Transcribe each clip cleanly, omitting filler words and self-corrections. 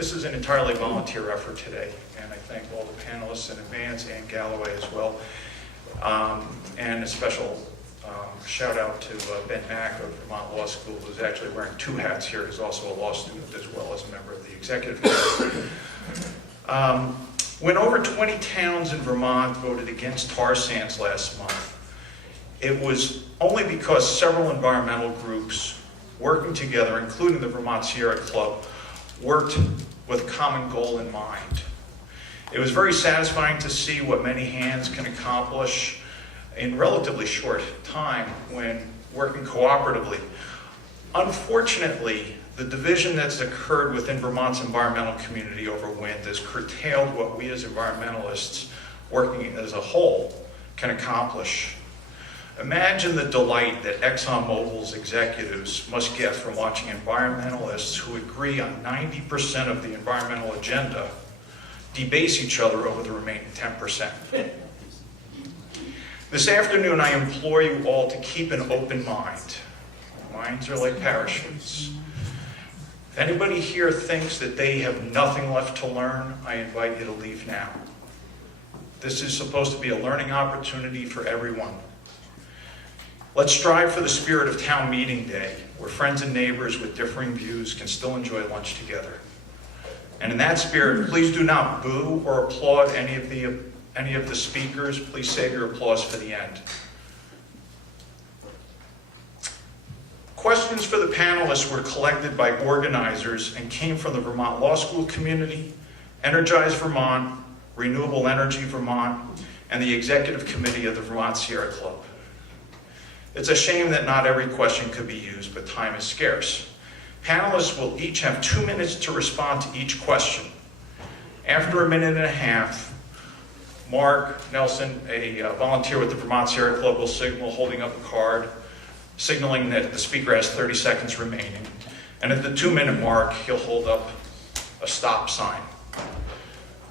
This is an entirely volunteer effort today, and I thank all the panelists in advance, and Galloway as well. And a special shout out to Ben Mack of Vermont Law School, who's actually wearing two hats here. He's also a law student as well as a member of the executive committee. When over 20 towns in Vermont voted against tar sands last month, it was only because several environmental groups working together, including the Vermont Sierra Club, worked with a common goal in mind. It was very satisfying to see what many hands can accomplish in relatively short time when working cooperatively. Unfortunately, the division that's occurred within Vermont's environmental community over wind has curtailed what we as environmentalists working as a whole can accomplish. Imagine the delight that ExxonMobil's executives must get from watching environmentalists who agree on 90% of the environmental agenda debase each other over the remaining 10%. This afternoon, I implore you all to keep an open mind. Minds are like parachutes. If anybody here thinks that they have nothing left to learn, I invite you to leave now. This is supposed to be a learning opportunity for everyone. Let's strive for the spirit of town meeting day, where friends and neighbors with differing views can still enjoy lunch together. And in that spirit, please do not boo or applaud any of the speakers. Please save your applause for the end. Questions for the panelists were collected by organizers and came from the Vermont Law School community, Energize Vermont, Renewable Energy Vermont, and the Executive Committee of the Vermont Sierra Club. It's a shame that not every question could be used, but time is scarce. Panelists will each have 2 minutes to respond to each question. After a minute and a half, Mark Nelson, a volunteer with the Vermont Sierra Club, will signal holding up a card, signaling that the speaker has 30 seconds remaining. And at the 2-minute mark, he'll hold up a stop sign.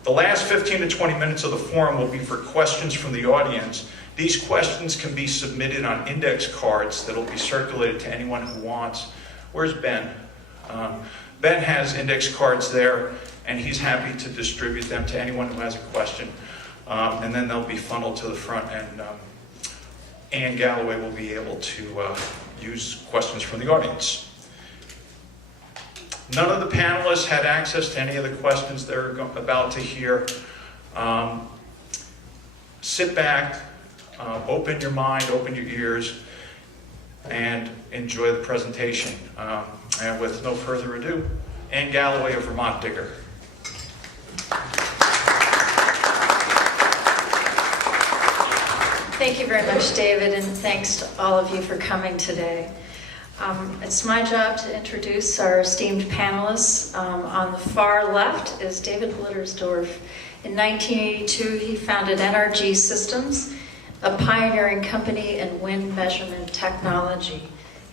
The last 15 to 20 minutes of the forum will be for questions from the audience. These questions can be submitted on index cards that will be circulated to anyone who wants. Where's Ben? Ben has index cards there, and he's happy to distribute them to anyone who has a question. And then they'll be funneled to the front, and Ann Galloway will be able to use questions from the audience. None of the panelists had access to any of the questions they're about to hear. Sit back, open your mind, open your ears, and enjoy the presentation. And with no further ado, Ann Galloway of Vermont Digger. Thank you very much, David, and thanks to all of you for coming today. It's my job to introduce our esteemed panelists. On the far left is David Blittersdorf. In 1982, he founded NRG Systems, a pioneering company in wind measurement technology.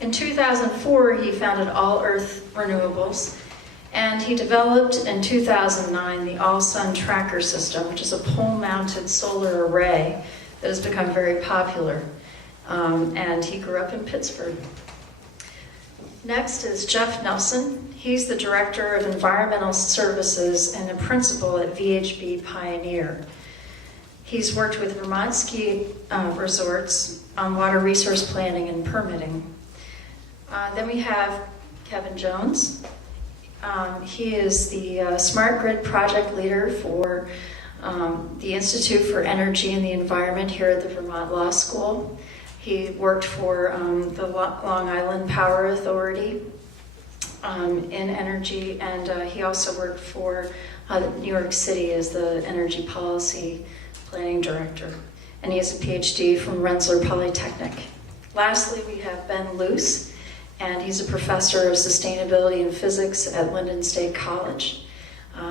In 2004, he founded All Earth Renewables, and he developed in 2009 the All Sun Tracker System, which is a pole-mounted solar array that has become very popular. And he grew up in Pittsburgh. Next is Jeff Nelson. He's the Director of Environmental Services and a principal at VHB Pioneer. He's worked with Vermont Ski Resorts on water resource planning and permitting. Then we have Kevin Jones. He is the Smart Grid Project Leader for the Institute for Energy and the Environment here at the Vermont Law School. He worked for the Long Island Power Authority in energy, and he also worked for New York City as the Energy Policy Planning Director. And he has a PhD from Rensselaer Polytechnic. Lastly, we have Ben Luce, and he's a professor of sustainability and physics at Lyndon State College.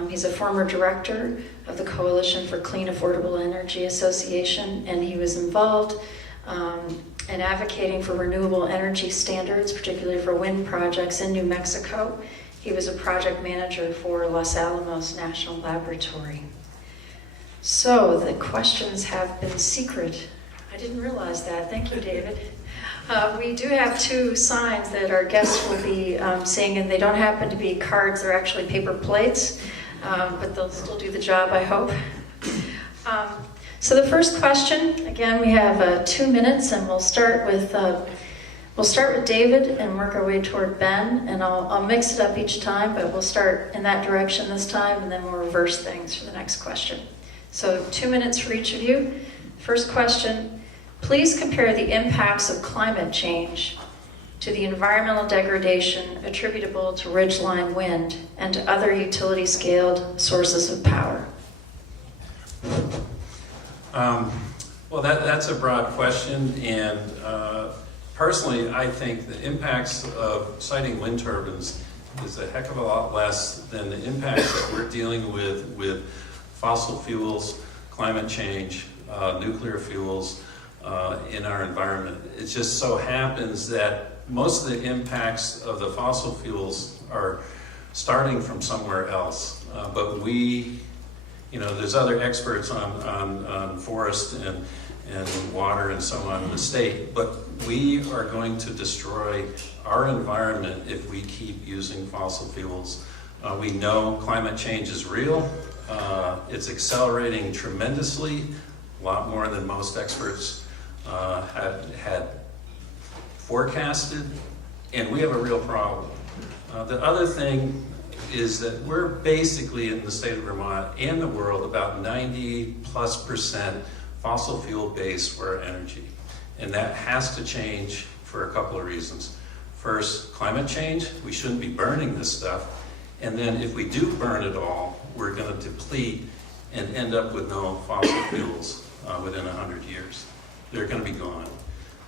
He's a former director of the Coalition for Clean Affordable Energy Association, and he was involved in advocating for renewable energy standards, particularly for wind projects in New Mexico. He was a project manager for Los Alamos National Laboratory. So the questions have been secret. I didn't realize that. Thank you, David. We do have two signs that our guests will be seeing, and they don't happen to be cards, they're actually paper plates, but they'll still do the job, I hope. So the first question, again, we have 2 minutes, and we'll start with David and work our way toward Ben, and I'll mix it up each time, but we'll start in that direction this time, and then we'll reverse things for the next question. So 2 minutes for each of you. First question, please compare the impacts of climate change to the environmental degradation attributable to ridgeline wind and to other utility-scaled sources of power. Well, that's a broad question, and personally, I think the impacts of siting wind turbines is a heck of a lot less than the impacts that we're dealing with fossil fuels, climate change, nuclear fuels in our environment. It just so happens that most of the impacts of the fossil fuels are starting from somewhere else, but we, there's other experts on forest and water and so on in the state, but we are going to destroy our environment if we keep using fossil fuels. We know climate change is real. It's accelerating tremendously, a lot more than most experts had forecasted, and we have a real problem. The other thing is that we're basically in the state of Vermont and the world about 90+% fossil fuel based for our energy. And that has to change for a couple of reasons. First, climate change. We shouldn't be burning this stuff. And then if we do burn it all, we're going to deplete and end up with no fossil fuels within 100 years. They're going to be gone.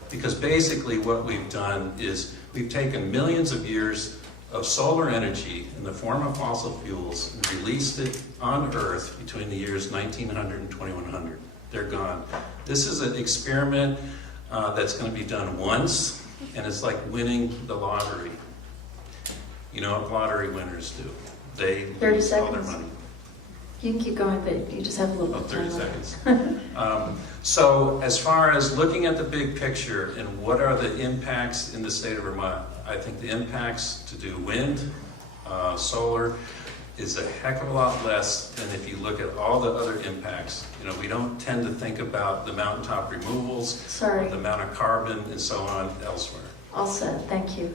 Because basically what we've done is we've taken millions of years of solar energy in the form of fossil fuels and released it on Earth between the years 1900 and 2100. They're gone. This is an experiment that's going to be done once, and it's like winning the lottery. You know what lottery winners do? They 30 lose all their seconds. money. You can keep going, but you just have a little bit of 30 time seconds. So as far as looking at the big picture and what are the impacts in the state of Vermont, I think the impacts to do wind, solar, is a heck of a lot less than if you look at all the other impacts. We don't tend to think about the mountaintop removals, Sorry. the amount of carbon and so on elsewhere. All set, thank you.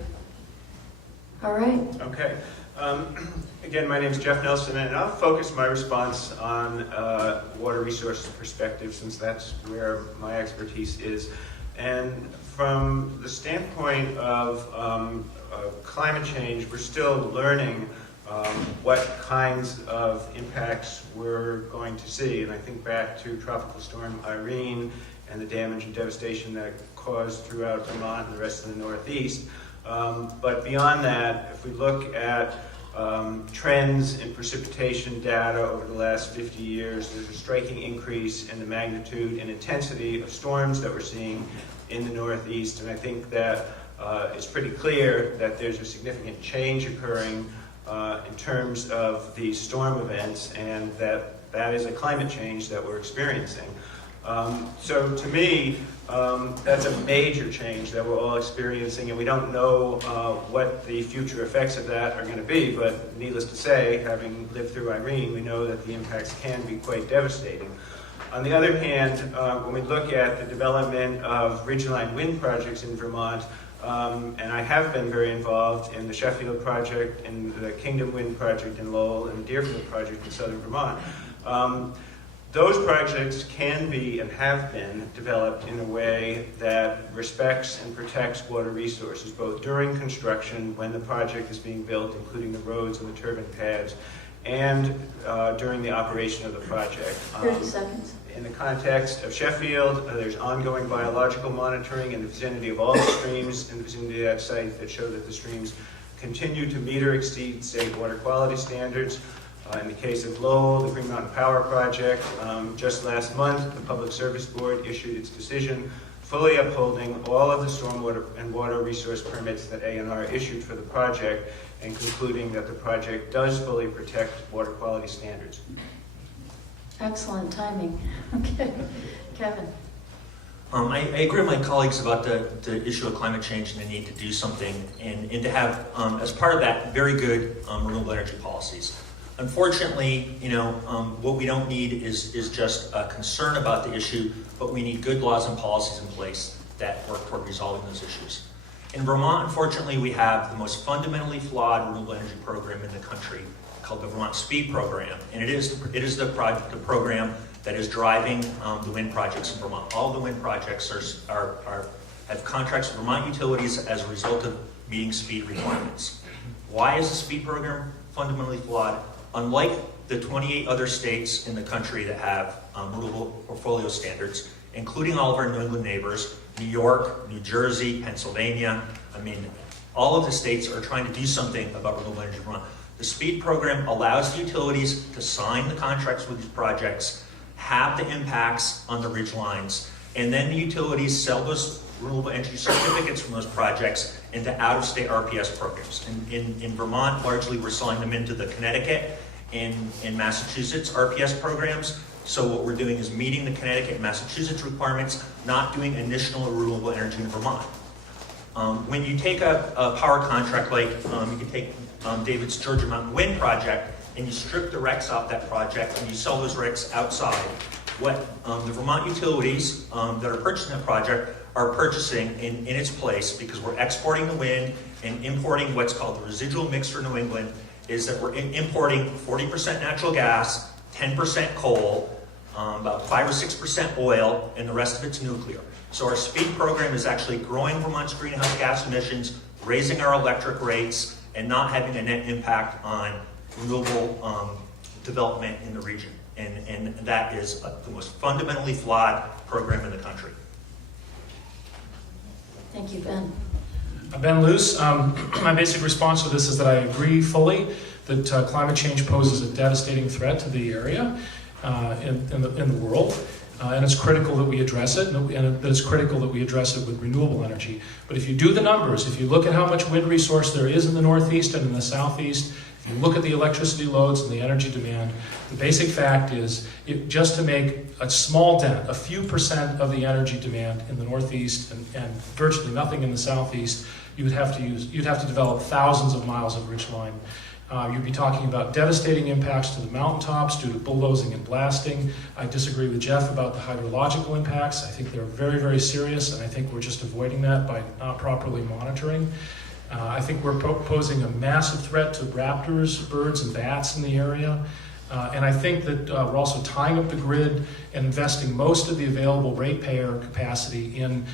All right. Okay. Again, my name is Jeff Nelson, and I'll focus my response on water resources perspective, since that's where my expertise is. And from the standpoint of climate change, we're still learning what kinds of impacts we're going to see. And I think back to Tropical Storm Irene and the damage and devastation that it caused throughout Vermont and the rest of the Northeast. But beyond that, if we look at trends in precipitation data over the last 50 years, there's a striking increase in the magnitude and intensity of storms that we're seeing in the Northeast. And I think that it's pretty clear that there's a significant change occurring in terms of these storm events, and that is a climate change that we're experiencing. So to me, that's a major change that we're all experiencing, and we don't know what the future effects of that are going to be, but needless to say, having lived through Irene, we know that the impacts can be quite devastating. On the other hand, when we look at the development of ridgeline wind projects in Vermont, and I have been very involved in the Sheffield project, in the Kingdom Wind project in Lowell, and the Deerfield project in southern Vermont. Those projects can be and have been developed in a way that respects and protects water resources, both during construction, when the project is being built, including the roads and the turbine pads, and during the operation of the project. 30 seconds. In the context of Sheffield, there's ongoing biological monitoring in the vicinity of all the streams in the vicinity of that site that show that the streams continue to meet or exceed state water quality standards. In the case of Lowell, the Green Mountain Power Project, just last month, the Public Service Board issued its decision fully upholding all of the stormwater and water resource permits that ANR issued for the project, and concluding that the project does fully protect water quality standards. Excellent timing. Okay. Kevin. I agree with my colleagues about the issue of climate change and the need to do something and to have, as part of that, very good renewable energy policies. Unfortunately, what we don't need is just a concern about the issue, but we need good laws and policies in place that work toward resolving those issues. In Vermont, unfortunately, we have the most fundamentally flawed renewable energy program in the country called the Vermont SPEED program, and it is the program that is driving the wind projects in Vermont. All the wind projects have contracts with Vermont utilities as a result of meeting SPEED requirements. Why is the SPEED program fundamentally flawed? Unlike the 28 other states in the country that have renewable portfolio standards, including all of our New England neighbors, New York, New Jersey, Pennsylvania, all of the states are trying to do something about renewable energy in Vermont. The SPEED program allows the utilities to sign the contracts with these projects, have the impacts on the ridge lines, and then the utilities sell those renewable energy certificates from those projects into out-of-state RPS programs. In Vermont, largely we're selling them into the Connecticut and Massachusetts RPS programs. So what we're doing is meeting the Connecticut and Massachusetts requirements, not doing additional renewable energy in Vermont. When you take a power contract like you can take David's Georgia Mountain Wind project, and you strip the RECs off that project and you sell those RECs outside, what the Vermont utilities that are purchasing that project are purchasing in its place, because we're exporting the wind and importing what's called the residual mix for New England, is that we're importing 40% natural gas, 10% coal, about 5 or 6% oil, and the rest of it's nuclear. So our SPEED program is actually growing Vermont's greenhouse gas emissions, raising our electric rates, and not having a net impact on renewable development in the region. And that is the most fundamentally flawed program in the country. Thank you, Ben. Ben Luce. My basic response to this is that I agree fully that climate change poses a devastating threat to the area in the world. And it's critical that we address it, and that it's critical that we address it with renewable energy. But if you do the numbers, if you look at how much wind resource there is in the Northeast and in the Southeast, if you look at the electricity loads and the energy demand, the basic fact is, just to make a small dent, a few percent of the energy demand in the Northeast and virtually nothing in the Southeast, you'd have to develop thousands of miles of ridgeline. You'd be talking about devastating impacts to the mountaintops due to bulldozing and blasting. I disagree with Jeff about the hydrological impacts. I think they're very, very serious, and I think we're just avoiding that by not properly monitoring. I think we're posing a massive threat to raptors, birds, and bats in the area. And I think that we're also tying up the grid and investing most of the available ratepayer capacity in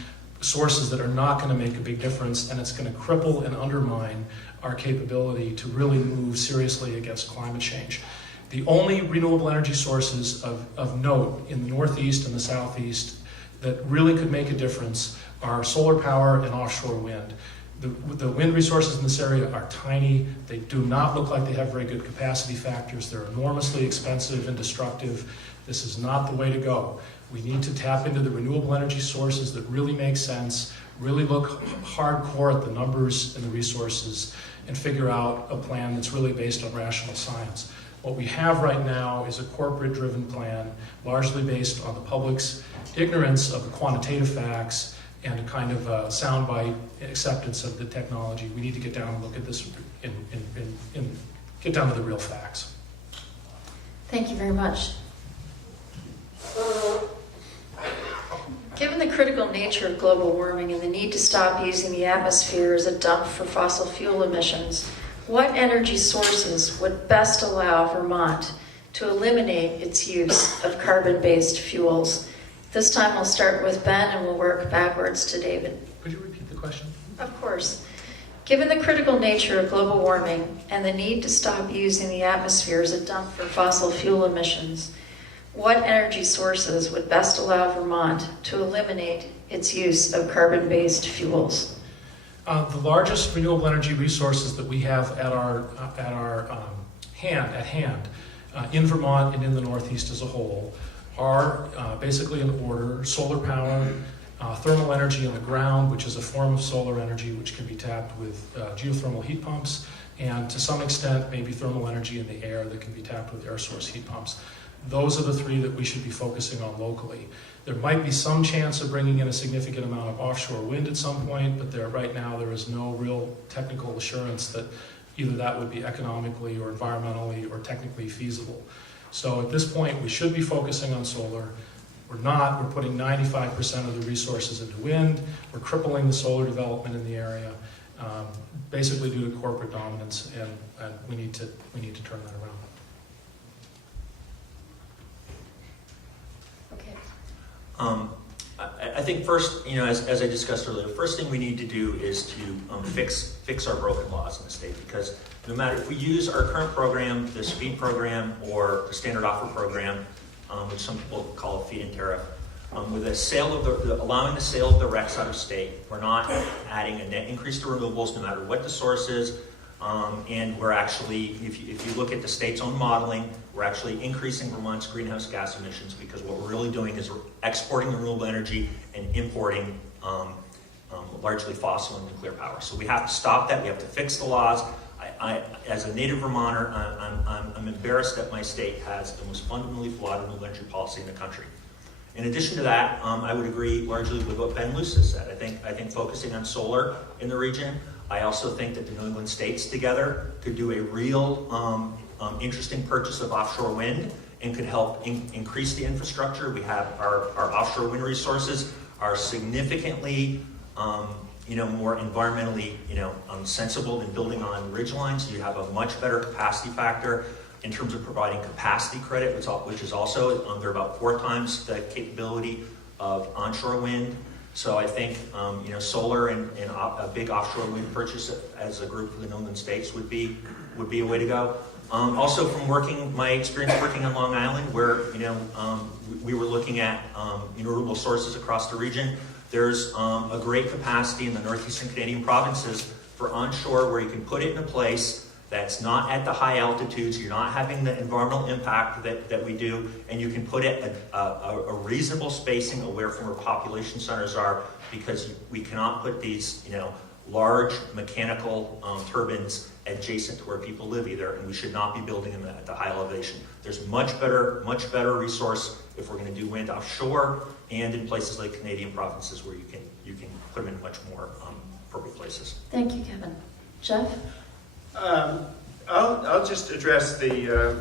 sources that are not going to make a big difference, and it's going to cripple and undermine our capability to really move seriously against climate change. The only renewable energy sources of note in the Northeast and the Southeast that really could make a difference are solar power and offshore wind. The wind resources in this area are tiny. They do not look like they have very good capacity factors. They're enormously expensive and destructive. This is not the way to go. We need to tap into the renewable energy sources that really make sense, really look hardcore at the numbers and the resources, and figure out a plan that's really based on rational science. What we have right now is a corporate-driven plan, largely based on the public's ignorance of the quantitative facts and a kind of soundbite acceptance of the technology. We need to get down and look at this and get down to the real facts. Thank you very much. Given the critical nature of global warming and the need to stop using the atmosphere as a dump for fossil fuel emissions, what energy sources would best allow Vermont to eliminate its use of carbon-based fuels? This time we'll start with Ben and we'll work backwards to David. Could you repeat the question? Of course. Given the critical nature of global warming and the need to stop using the atmosphere as a dump for fossil fuel emissions, what energy sources would best allow Vermont to eliminate its use of carbon-based fuels? The largest renewable energy resources that we have at hand in Vermont and in the Northeast as a whole are basically in order: solar power, thermal energy on the ground, which is a form of solar energy which can be tapped with geothermal heat pumps, and to some extent, maybe thermal energy in the air that can be tapped with air source heat pumps. Those are the three that we should be focusing on locally. There might be some chance of bringing in a significant amount of offshore wind at some point, but right now there is no real technical assurance that either that would be economically or environmentally or technically feasible. So at this point, we should be focusing on solar. We're not. We're putting 95% of the resources into wind. We're crippling the solar development in the area, basically due to corporate dominance, and we need to turn that around. Okay. I think first, as I discussed earlier, the first thing we need to do is to fix our broken laws in the state, because no matter if we use our current program, the speed program, or the standard offer program, which some people call a feed-in tariff, with the sale of allowing the sale of the RECs out of state, we're not adding a net increase to renewables, no matter what the source is. And we're actually, if you look at the state's own modeling, we're actually increasing Vermont's greenhouse gas emissions, because what we're really doing is we're exporting renewable energy and importing largely fossil and nuclear power. So we have to stop that. We have to fix the laws. As a native Vermonter, I'm embarrassed that my state has the most fundamentally flawed renewable energy policy in the country. In addition to that, I would agree largely with what Ben Luce has said. I think focusing on solar in the region. I also think that the New England states together could do a real interesting purchase of offshore wind and could help increase the infrastructure. We have our offshore wind resources are significantly more environmentally sensible than building on ridgelines. So you have a much better capacity factor in terms of providing capacity credit, which is also they're about 4 times the capability of onshore wind. So I think solar and a big offshore wind purchase as a group for the New England states would be a way to go. Also, from my experience working on Long Island, where we were looking at renewable sources across the region, there's a great capacity in the northeastern Canadian provinces for onshore, where you can put it in a place that's not at the high altitudes, you're not having the environmental impact that we do, and you can put it at a reasonable spacing away from where population centers are, because we cannot put these large mechanical turbines adjacent to where people live either, and we should not be building them at the high elevation. There's much better resource if we're going to do wind offshore and in places like Canadian provinces where you can put them in much more appropriate places. Thank you, Kevin. Jeff? I'll just address the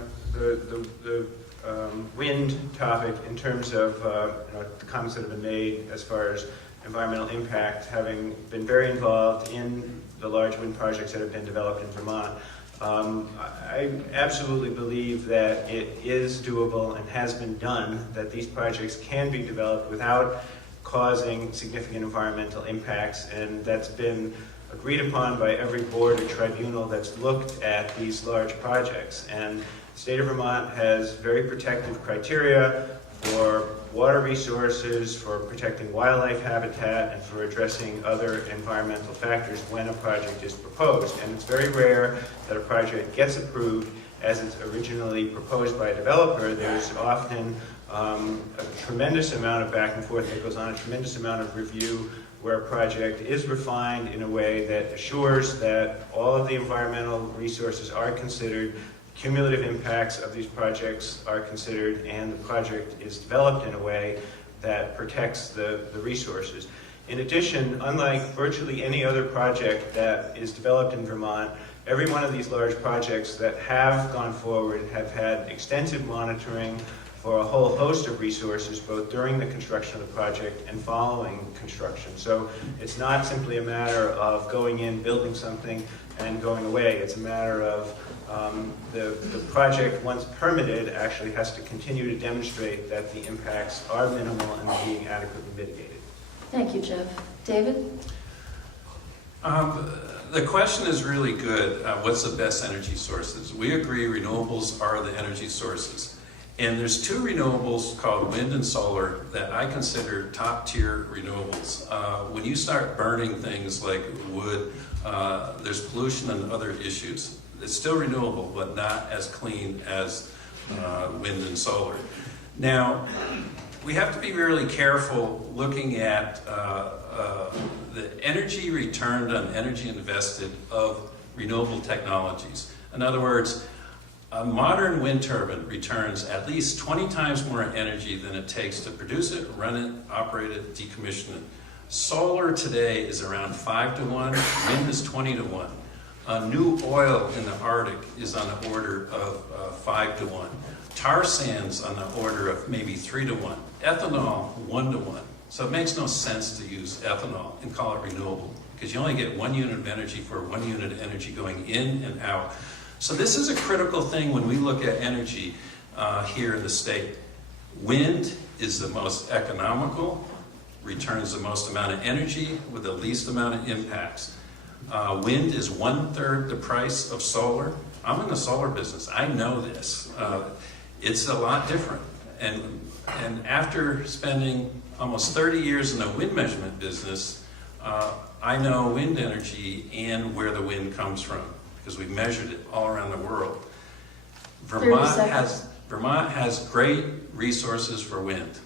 wind topic in terms of the comments that have been made as far as environmental impact, having been very involved in the large wind projects that have been developed in Vermont. I absolutely believe that it is doable and has been done, that these projects can be developed without causing significant environmental impacts, and that's been agreed upon by every board or tribunal that's looked at these large projects. And the state of Vermont has very protective criteria for water resources, for protecting wildlife habitat, and for addressing other environmental factors when a project is proposed. And it's very rare that a project gets approved as it's originally proposed by a developer. There's often a tremendous amount of back and forth that goes on, a tremendous amount of review, where a project is refined in a way that assures that all of the environmental resources are considered, cumulative impacts of these projects are considered, and the project is developed in a way that protects the resources. In addition, unlike virtually any other project that is developed in Vermont, every one of these large projects that have gone forward have had extensive monitoring for a whole host of resources, both during the construction of the project and following construction. So it's not simply a matter of going in, building something, and going away. It's a matter of the project, once permitted, actually has to continue to demonstrate that the impacts are minimal and are being adequately mitigated. Thank you, Jeff. David? The question is really good. What's the best energy sources? We agree renewables are the energy sources. And there's 2 renewables called wind and solar that I consider top tier renewables. When you start burning things like wood, there's pollution and other issues. It's still renewable, but not as clean as wind and solar. Now, we have to be really careful looking at the energy returned on energy invested of renewable technologies. In other words, a modern wind turbine returns at least 20 times more energy than it takes to produce it, run it, operate it, decommission it. Solar today is around 5 to 1, wind is 20 to 1. New oil in the Arctic is on the order of 5 to 1. Tar sands on the order of maybe 3 to 1. Ethanol, 1 to 1. So it makes no sense to use ethanol and call it renewable, because you only get 1 unit of energy for 1 unit of energy going in and out. So this is a critical thing when we look at energy here in the state. Wind is the most economical, returns the most amount of energy with the least amount of impacts. Wind is 1/3 the price of solar. I'm in the solar business. I know this. It's a lot different. And after spending almost 30 years in the wind measurement business, I know wind energy and where the wind comes from, because we measured it all around the world. Vermont has great resources for wind.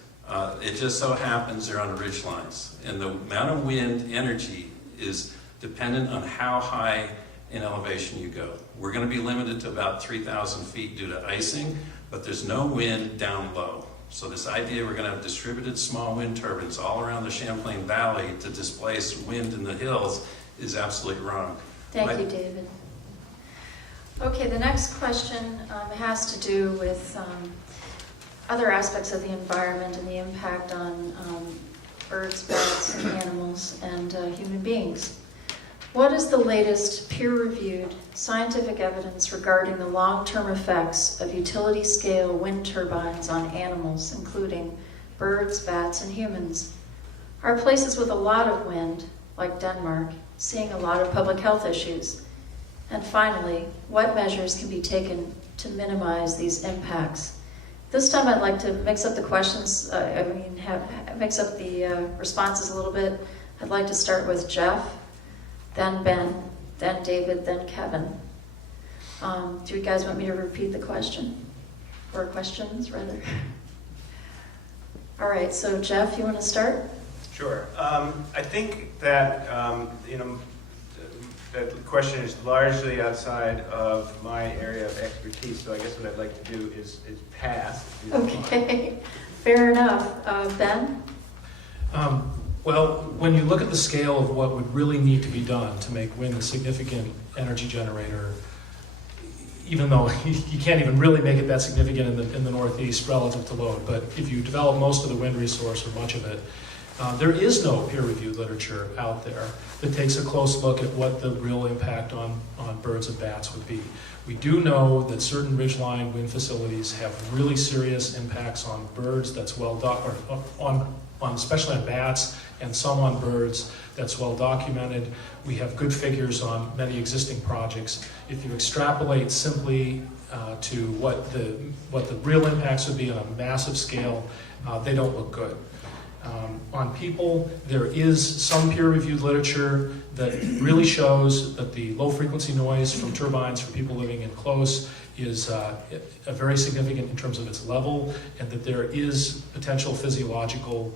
It just so happens they're on the ridge lines, and the amount of wind energy is dependent on how high in elevation you go. We're going to be limited to about 3,000 feet due to icing, but there's no wind down low. So this idea we're going to have distributed small wind turbines all around the Champlain Valley to displace wind in the hills is absolutely wrong. Thank you, David. Okay, the next question has to do with other aspects of the environment and the impact on birds, bats, and animals, and human beings. What is the latest peer-reviewed scientific evidence regarding the long-term effects of utility-scale wind turbines on animals, including birds, bats, and humans? Are places with a lot of wind, like Denmark, seeing a lot of public health issues? And finally, what measures can be taken to minimize these impacts? This time I'd like to mix up the questions, mix up the responses a little bit. I'd like to start with Jeff, then Ben, then David, then Kevin. Do you guys want me to repeat the question? Or questions, rather? All right, so Jeff, you want to start? Sure. I think that, that the question is largely outside of my area of expertise, so I guess what I'd like to do is pass. If you don't mind. Okay, fair enough. Ben? Well, when you look at the scale of what would really need to be done to make wind a significant energy generator, even though you can't even really make it that significant in the Northeast relative to load, but if you develop most of the wind resource or much of it, there is no peer-reviewed literature out there that takes a close look at what the real impact on birds and bats would be. We do know that certain ridgeline wind facilities have really serious impacts on birds. That's well especially on bats, and some on birds. That's well documented. We have good figures on many existing projects. If you extrapolate simply to what the real impacts would be on a massive scale, they don't look good. On people, there is some peer-reviewed literature that really shows that the low-frequency noise from turbines for people living in close is a very significant in terms of its level, and that there is potential physiological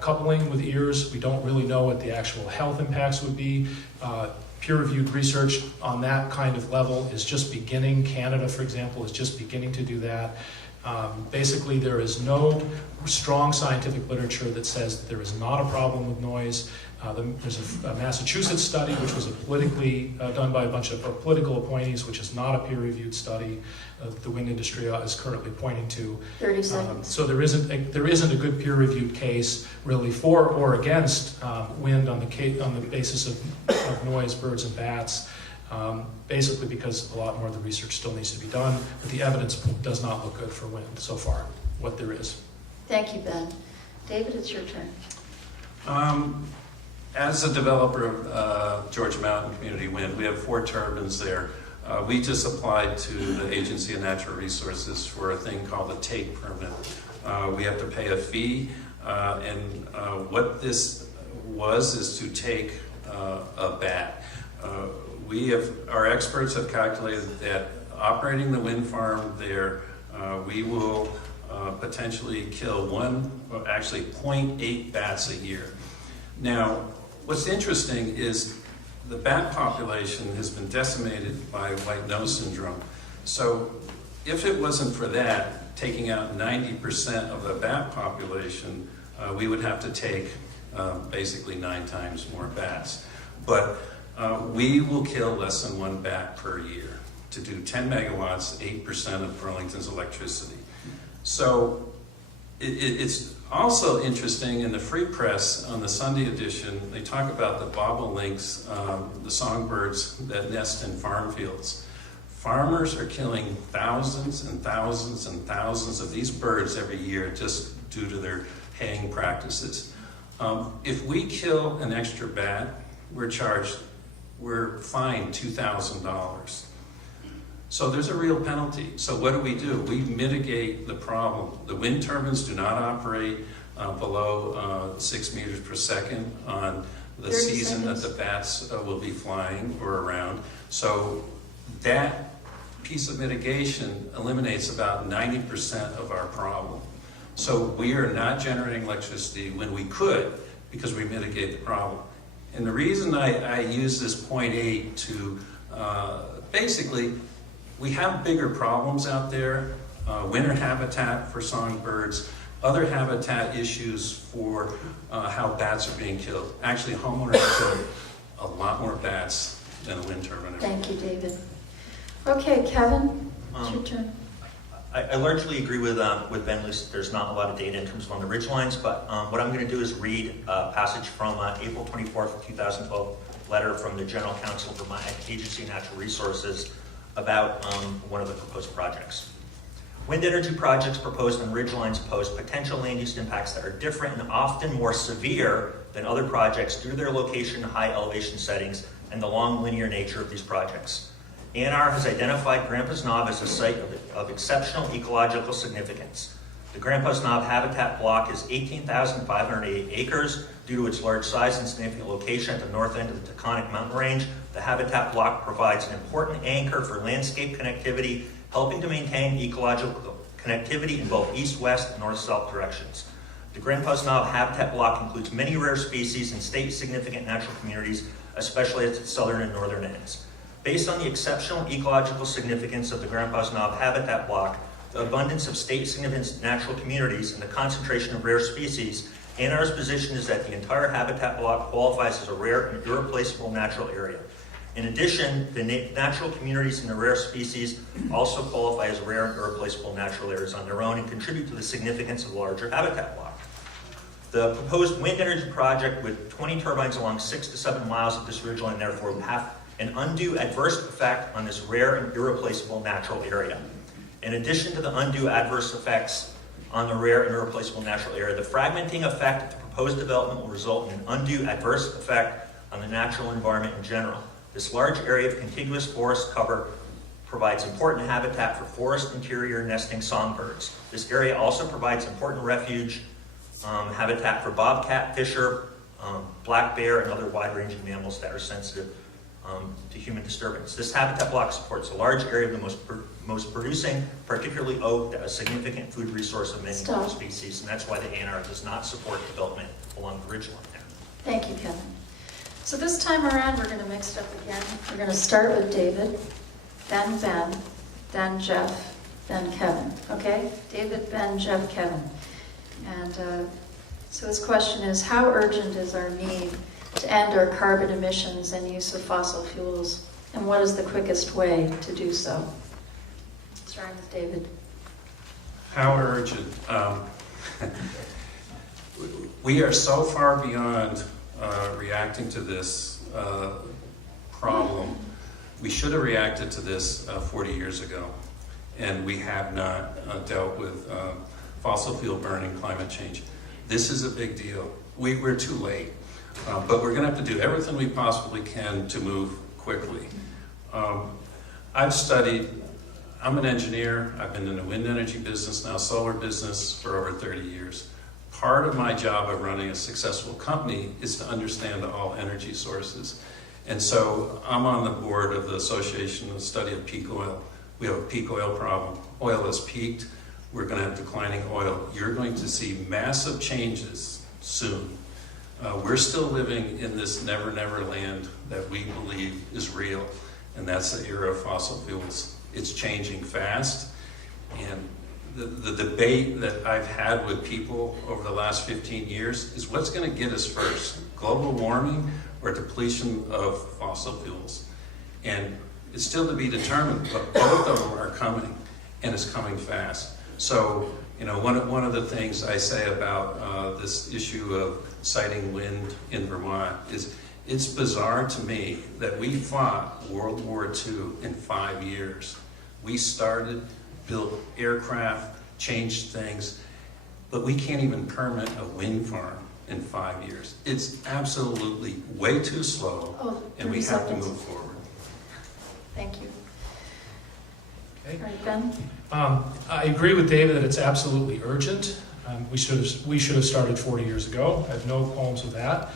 coupling with ears. We don't really know what the actual health impacts would be. Peer-reviewed research on that kind of level is just beginning. Canada, for example, is just beginning to do that. Basically, there is no strong scientific literature that says that there is not a problem with noise. There's a Massachusetts study, which was politically done by a bunch of political appointees, which is not a peer-reviewed study the wind industry is currently pointing to. 30 seconds. So there isn't a good peer-reviewed case really for or against wind on the basis of noise, birds, and bats. Basically because a lot more of the research still needs to be done, but the evidence does not look good for wind so far, what there is. Thank you, Ben. David, it's your turn. As a developer of Georgia Mountain Community Wind, we have 4 turbines there. We just applied to the Agency of Natural Resources for a thing called a take permit. We have to pay a fee, and what this is to take a bat. Our experts have calculated that operating the wind farm there, we will potentially kill 0.8 bats a year. Now, what's interesting is the bat population has been decimated by white nose syndrome. So if it wasn't for that, taking out 90% of the bat population, we would have to take basically 9 times more bats. But we will kill less than 1 bat per year to do 10 megawatts, 8% of Burlington's electricity. So it's also interesting in the Free Press on the Sunday edition, they talk about the bobolinks, the songbirds that nest in farm fields. Farmers are killing thousands and thousands and thousands of these birds every year just due to their haying practices. If we kill an extra bat, we're fined $2,000. So there's a real penalty. So what do? We mitigate the problem. The wind turbines do not operate below 6 meters per second on the 30 season seconds. that the bats will be flying or around. So that piece of mitigation eliminates about 90% of our problem. So we are not generating electricity when we could because we mitigate the problem. And the reason I use this 0.8 to basically, we have bigger problems out there, winter habitat for songbirds, other habitat issues for how bats are being killed. Actually, homeowners kill a lot more bats than a wind turbine. Thank you, David. Okay, Kevin, it's your turn. I largely agree with Ben Luce. There's not a lot of data in terms of on the ridge lines, but what I'm going to do is read a passage from April 24th, 2012 letter from the General Counsel of Vermont Agency of Natural Resources about one of the proposed projects. Wind energy projects proposed on ridge lines pose potential land use impacts that are different and often more severe than other projects due to their location, high elevation settings, and the long linear nature of these projects. ANR has identified Grandpa's Knob as a site of exceptional ecological significance. The Grandpa's Knob habitat block is 18,508 acres. Due to its large size and significant location at the north end of the Taconic mountain range, the habitat block provides an important anchor for landscape connectivity, helping to maintain ecological connectivity in both east-west and north-south directions. The Grandpa's Knob habitat block includes many rare species and state-significant natural communities, especially at its southern and northern ends. Based on the exceptional ecological significance of the Grandpa's Knob habitat block, the abundance of state-significant natural communities, and the concentration of rare species, ANR's position is that the entire habitat block qualifies as a rare and irreplaceable natural area. In addition, the natural communities and the rare species also qualify as rare and irreplaceable natural areas on their own and contribute to the significance of the larger habitat block. The proposed wind energy project with 20 turbines along 6 to 7 miles of this ridgeline therefore would have an undue adverse effect on this rare and irreplaceable natural area. In addition to the undue adverse effects on the rare and irreplaceable natural area, the fragmenting effect of the proposed development will result in an undue adverse effect on the natural environment in general. This large area of contiguous forest cover provides important habitat for forest interior nesting songbirds. This area also provides important refuge habitat for bobcat, fisher, black bear, and other wide-ranging mammals that are sensitive to human disturbance. This habitat block supports a large area of the most producing, particularly oak, a significant food resource of many species, and that's why the ANR does not support development along the ridgeline there. Thank you, Kevin. So this time around, we're going to mix it up again. We're going to start with David, then Ben, then Jeff, then Kevin. Okay? David, Ben, Jeff, Kevin. And so this question is, how urgent is our need to end our carbon emissions and use of fossil fuels? And what is the quickest way to do so? Starting with David. How urgent? We are so far beyond reacting to this problem. We should have reacted to this 40 years ago, and we have not dealt with fossil fuel burning, climate change. This is a big deal. We're too late, but we're going to have to do everything we possibly can to move quickly. I'm an engineer. I've been in the wind energy business, now solar business, for over 30 years. Part of my job of running a successful company is to understand all energy sources. And so I'm on the board of the Association of Study of Peak Oil. We have a peak oil problem. Oil has peaked. We're going to have declining oil. You're going to see massive changes soon. We're still living in this never land that we believe is real, and that's the era of fossil fuels. It's changing fast, and the debate that I've had with people over the last 15 years is what's going to get us first, global warming or depletion of fossil fuels? And it's still to be determined, but both of them are coming, and it's coming fast. So, you know, one of the things I say about this issue of siting wind in Vermont is it's bizarre to me that we fought World War II in 5 years. We started, built aircraft, changed things, but we can't even permit a wind farm in 5 years. It's absolutely way too slow, Oh, and we 30 have to seconds. move forward. Thank you. Okay. All right, Ben? I agree with David that it's absolutely urgent. We should have started 40 years ago. I have no qualms with that.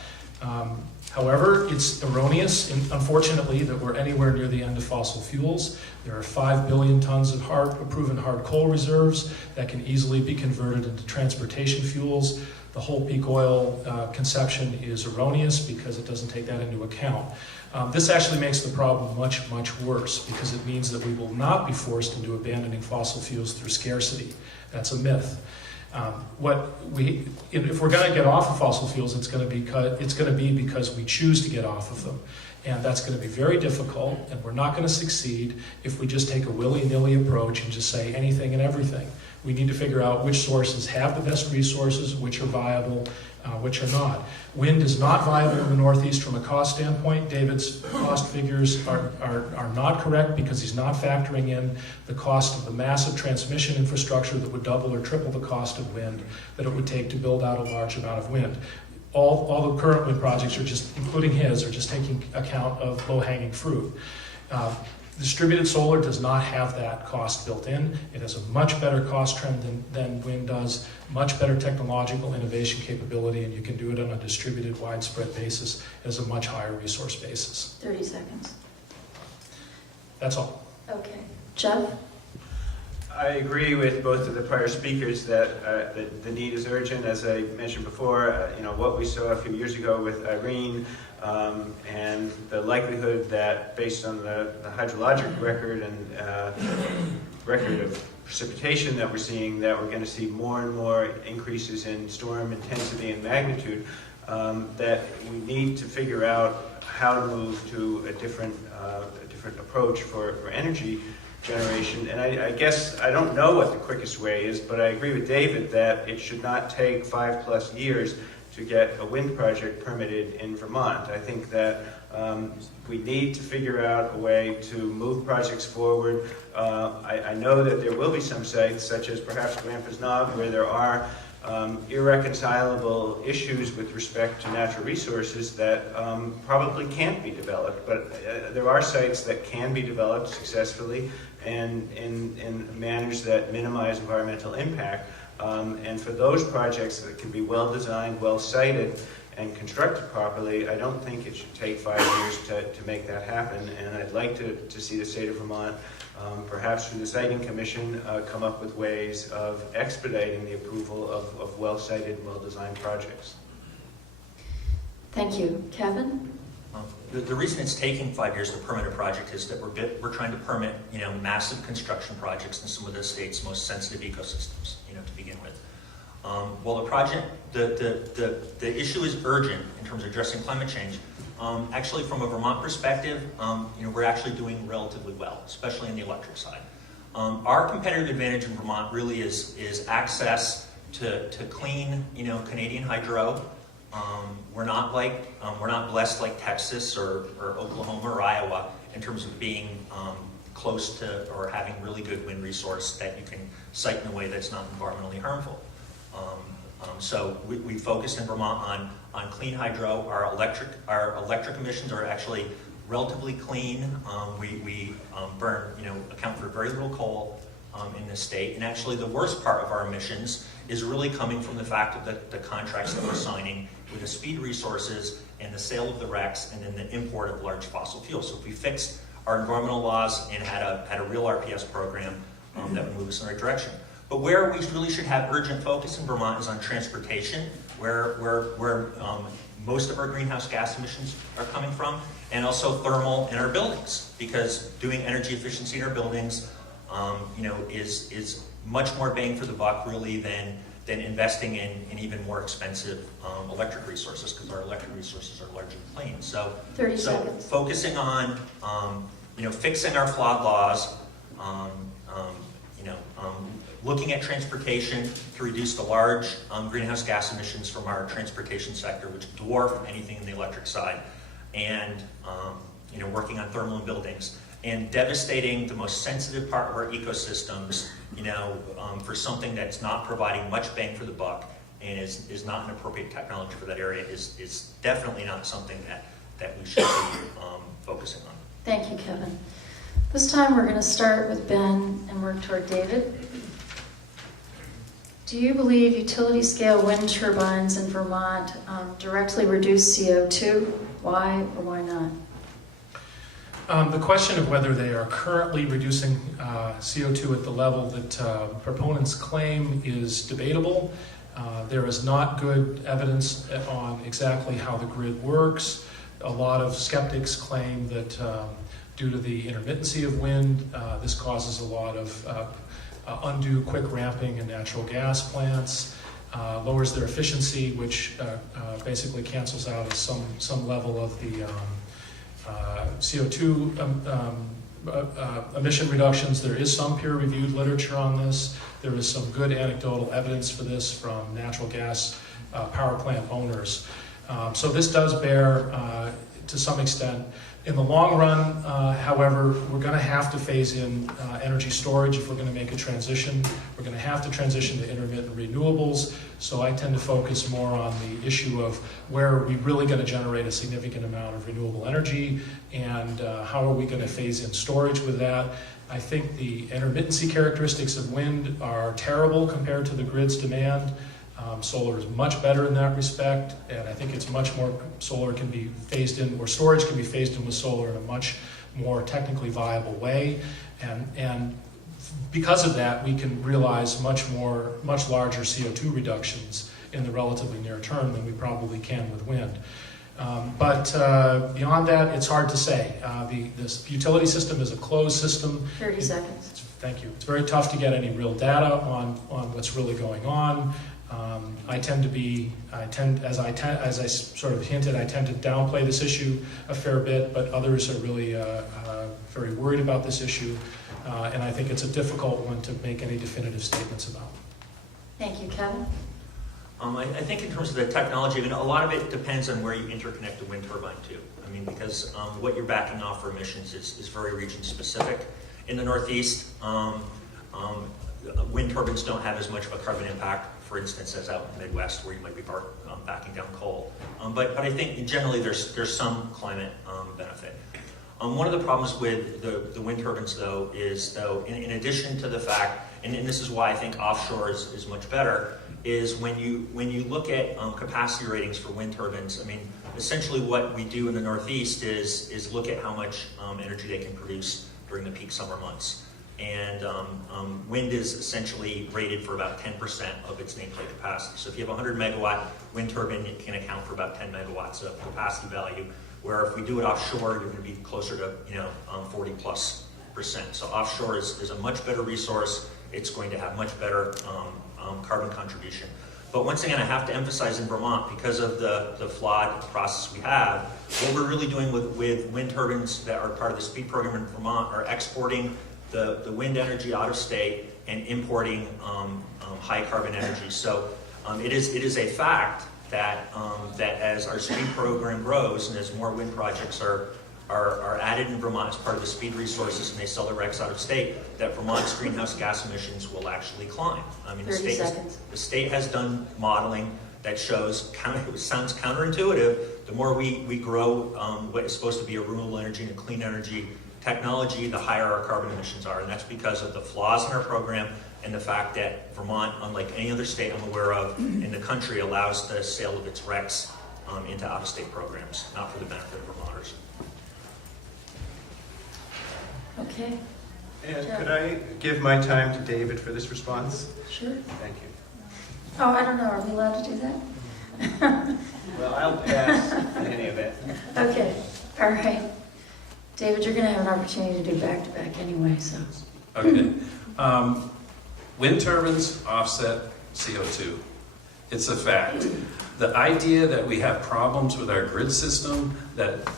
However, it's erroneous, unfortunately, that we're anywhere near the end of fossil fuels. There are 5 billion tons of proven hard coal reserves that can easily be converted into transportation fuels. The whole peak oil conception is erroneous because it doesn't take that into account. This actually makes the problem much, much worse because it means that we will not be forced into abandoning fossil fuels through scarcity. That's a myth. If we're going to get off of fossil fuels, it's going to be because we choose to get off of them. And that's going to be very difficult, and we're not going to succeed if we just take a willy-nilly approach and just say anything and everything. We need to figure out which sources have the best resources, which are viable, which are not. Wind is not viable in the Northeast from a cost standpoint. David's cost figures are not correct because he's not factoring in the cost of the massive transmission infrastructure that would double or triple the cost of wind that it would take to build out a large amount of wind. All the current wind projects are just, including his, are just taking account of low-hanging fruit. Distributed solar does not have that cost built in. It has a much better cost trend than wind does, much better technological innovation capability, and you can do it on a distributed, widespread basis as a much higher resource basis. 30 seconds. That's all. Okay. Jeff? I agree with both of the prior speakers that the need is urgent. As I mentioned before, what we saw a few years ago with Irene and the likelihood that based on the hydrologic record and record of precipitation that we're seeing, that we're going to see more and more increases in storm intensity and magnitude, that we need to figure out how to move to a different approach for energy generation. And I guess I don't know what the quickest way is, but I agree with David that it should not take 5+ years to get a wind project permitted in Vermont. I think that we need to figure out a way to move projects forward. I know that there will be some sites, such as perhaps Grampus Knob, where there are irreconcilable issues with respect to natural resources that probably can't be developed. But there are sites that can be developed successfully and managed that minimize environmental impact. And for those projects that can be well designed, well sited, and constructed properly, I don't think it should take 5 years to make that happen. And I'd like to see the state of Vermont, perhaps through the Siting Commission, come up with ways of expediting the approval of well-sited, well-designed projects. Thank you. Kevin? The reason it's taking 5 years to permit a project is that we're trying to permit massive construction projects in some of the state's most sensitive ecosystems to begin with. Well, the issue is urgent in terms of addressing climate change. Actually, from a Vermont perspective, we're actually doing relatively well, especially on the electric side. Our competitive advantage in Vermont really is access to clean, Canadian hydro. We're not blessed like Texas or Oklahoma or Iowa in terms of being close to or having really good wind resource that you can site in a way that's not environmentally harmful. So we focus in Vermont on clean hydro. Our electric emissions are actually relatively clean. We burn, account for very little coal in this state. And actually the worst part of our emissions is really coming from the fact of the contracts that we're signing with the Speed Resources and the sale of the RECs and then the import of large fossil fuels. So if we fixed our environmental laws and had a real RPS program, that would move us in the right direction. But where we really should have urgent focus in Vermont is on transportation. where most of our greenhouse gas emissions are coming from, and also thermal in our buildings, because doing energy efficiency in our buildings, is much more bang for the buck really than investing in even more expensive electric resources, because our electric resources are largely clean. So 30 seconds. focusing on fixing our flawed laws, looking at transportation to reduce the large greenhouse gas emissions from our transportation sector, which dwarf anything in the electric side, and working on thermal in buildings, and devastating the most sensitive part of our ecosystems, for something that's not providing much bang for the buck and is not an appropriate technology for that area is definitely not something that we should be focusing on. Thank you, Kevin. This time we're going to start with Ben and work toward David. Do you believe utility scale wind turbines in Vermont directly reduce CO2? Why or why not? The question of whether they are currently reducing CO2 at the level that proponents claim is debatable. There is not good evidence on exactly how the grid works. A lot of skeptics claim that due to the intermittency of wind, this causes a lot of undue quick ramping in natural gas plants, lowers their efficiency, which basically cancels out some level of the CO2 emission reductions. There is some peer-reviewed literature on this. There is some good anecdotal evidence for this from natural gas power plant owners. So this does bear, to some extent. In the long run, however, we're going to have to phase in energy storage if we're going to make a transition. We're going to have to transition to intermittent renewables. So I tend to focus more on the issue of where are we really going to generate a significant amount of renewable energy, and how are we going to phase in storage with that. I think the intermittency characteristics of wind are terrible compared to the grid's demand. Solar is much better in that respect, and I think it's much more, solar can be phased in, or storage can be phased in with solar in a much more technically viable way, and because of that, we can realize much larger CO2 reductions in the relatively near term than we probably can with wind. But beyond that, it's hard to say. This utility system is a closed system. 30 seconds. Thank you. It's very tough to get any real data on what's really going on. As I sort of hinted, I tend to downplay this issue a fair bit, but others are really very worried about this issue, and I think it's a difficult one to make any definitive statements about. Thank you, Kevin. I think in terms of the technology, a lot of it depends on where you interconnect the wind turbine to. Because what you're backing off for emissions is very region specific. In the Northeast, wind turbines don't have as much of a carbon impact, for instance, as out in the Midwest, where you might be backing down coal. But I think generally there's some climate benefit. One of the problems with the wind turbines, though, is in addition to the fact, and this is why I think offshore is much better, is when you look at capacity ratings for wind turbines. Essentially what we do in the Northeast is look at how much energy they can produce during the peak summer months. And wind is essentially rated for about 10% of its nameplate capacity. So if you have a 100 megawatt wind turbine, it can account for about 10 megawatts of capacity value, where if we do it offshore, you're going to be closer to 40+%. So offshore is a much better resource. It's going to have much better carbon contribution. But once again, I have to emphasize in Vermont, because of the flawed process we have, what we're really doing with wind turbines that are part of the SPEED program in Vermont are exporting the wind energy out of state and importing high carbon energy. So it is a fact that as our SPEED program grows and as more wind projects are added in Vermont as part of the SPEED resources and they sell their RECs out of state, that Vermont's greenhouse gas emissions will actually climb. 30 seconds. The state has done modeling that shows, it sounds counterintuitive, the more we grow what is supposed to be a renewable energy and a clean energy technology, the higher our carbon emissions are. And that's because of the flaws in our program and the fact that Vermont, unlike any other state I'm aware of in the country, allows the sale of its RECs into out-of-state programs, not for the benefit of Vermonters. Okay, And could I give my time to David for this response? sure. Thank you. Oh, I don't know, are we allowed to do that? Well, I'll pass in any event. Okay, all right. David, you're going to have an opportunity to do back-to-back anyway, so. Okay. Wind turbines offset CO2. It's a fact. The idea that we have problems with our grid system that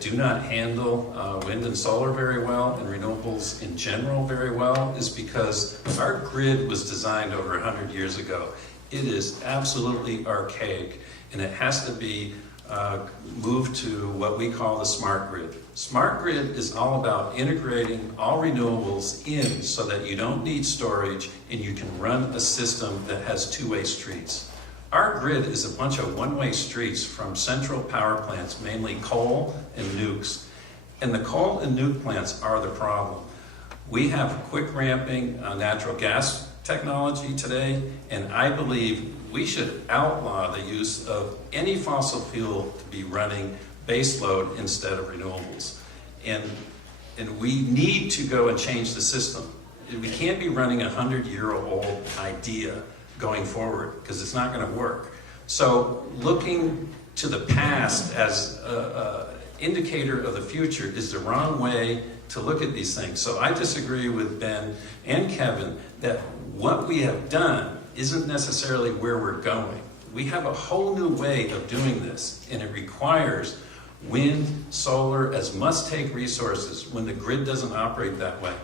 do not handle wind and solar very well and renewables in general very well is because our grid was designed over 100 years ago. It is absolutely archaic, and it has to be moved to what we call the smart grid. Smart grid is all about integrating all renewables in so that you don't need storage and you can run a system that has two-way streets. Our grid is a bunch of one-way streets from central power plants, mainly coal and nukes. And the coal and nuke plants are the problem. We have quick ramping natural gas technology today, and I believe we should outlaw the use of any fossil fuel to be running base load instead of renewables. And we need to go and change the system. We can't be running a 100-year-old idea going forward because it's not going to work. So looking to the past as an indicator of the future is the wrong way to look at these things. So I disagree with Ben and Kevin that what we have done isn't necessarily where we're going. We have a whole new way of doing this, and it requires wind, solar as must-take resources when the grid doesn't operate that way.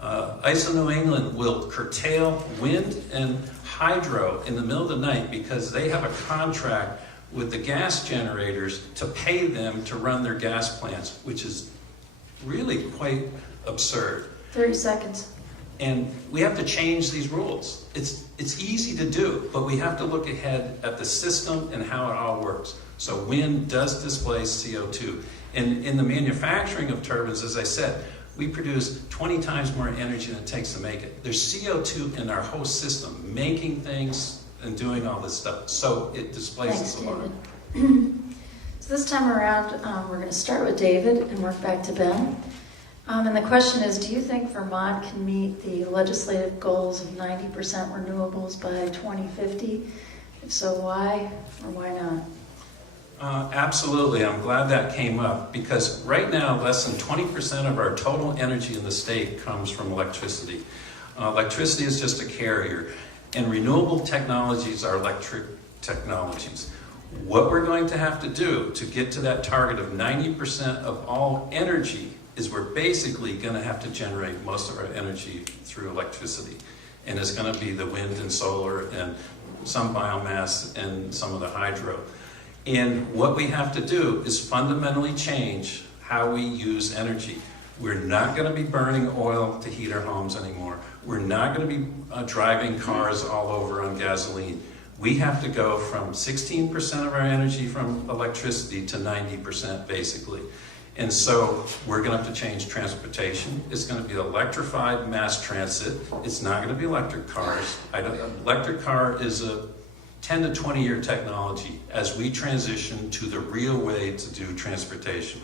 ISO New England will curtail wind and hydro in the middle of the night because they have a contract with the gas generators to pay them to run their gas plants, which is really quite absurd. 30 seconds. And we have to change these rules. It's easy to do, but we have to look ahead at the system and how it all works. So wind does displace CO2. And in the manufacturing of turbines, as I said, we produce 20 times more energy than it takes to make it. There's CO2 in our whole system, making things and doing all this stuff. So it displaces Thanks, a lot. David. So this time around, we're going to start with David and work back to Ben. And the question is, do you think Vermont can meet the legislative goals of 90% renewables by 2050? If so, why or why not? Absolutely. I'm glad that came up because right now less than 20% of our total energy in the state comes from electricity. Electricity is just a carrier, and renewable technologies are electric technologies. What we're going to have to do to get to that target of 90% of all energy is we're basically going to have to generate most of our energy through electricity. And it's going to be the wind and solar and some biomass and some of the hydro. And what we have to do is fundamentally change how we use energy. We're not going to be burning oil to heat our homes anymore. We're not going to be driving cars all over on gasoline. We have to go from 16% of our energy from electricity to 90% basically. And so we're going to have to change transportation. It's going to be electrified mass transit. It's not going to be electric cars. Electric car is a 10 to 20-year technology as we transition to the real way to do transportation.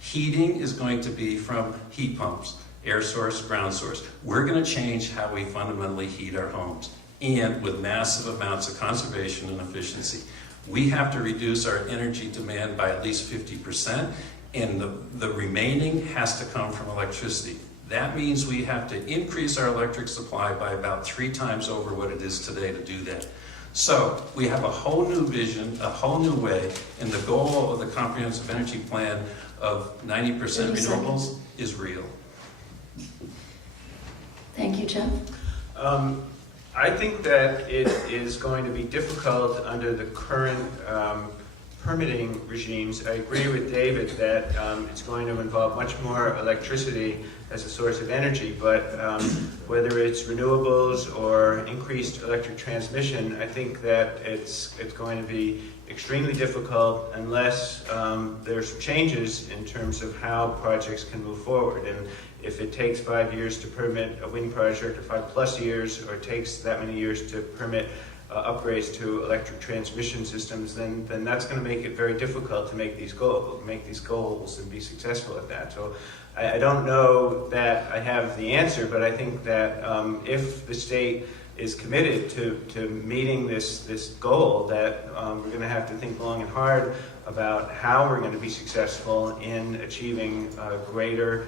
Heating is going to be from heat pumps, air source, ground source. We're going to change how we fundamentally heat our homes, and with massive amounts of conservation and efficiency. We have to reduce our energy demand by at least 50%, and the remaining has to come from electricity. That means we have to increase our electric supply by about 3 times over what it is today to do that. So we have a whole new vision, a whole new way, and the goal of the Comprehensive Energy Plan of 90% renewables is real. Thank you, Jeff. I think that it is going to be difficult under the current permitting regimes. I agree with David that it's going to involve much more electricity as a source of energy, but whether it's renewables or increased electric transmission, I think that it's going to be extremely difficult unless there's changes in terms of how projects can move forward. And if it takes 5 years to permit a wind project, or 5+ years, or it takes that many years to permit upgrades to electric transmission systems, then that's going to make it very difficult to make these goals and be successful at that. So I don't know that I have the answer, but I think that if the state is committed to meeting this goal, that we're going to have to think long and hard about how we're going to be successful in achieving greater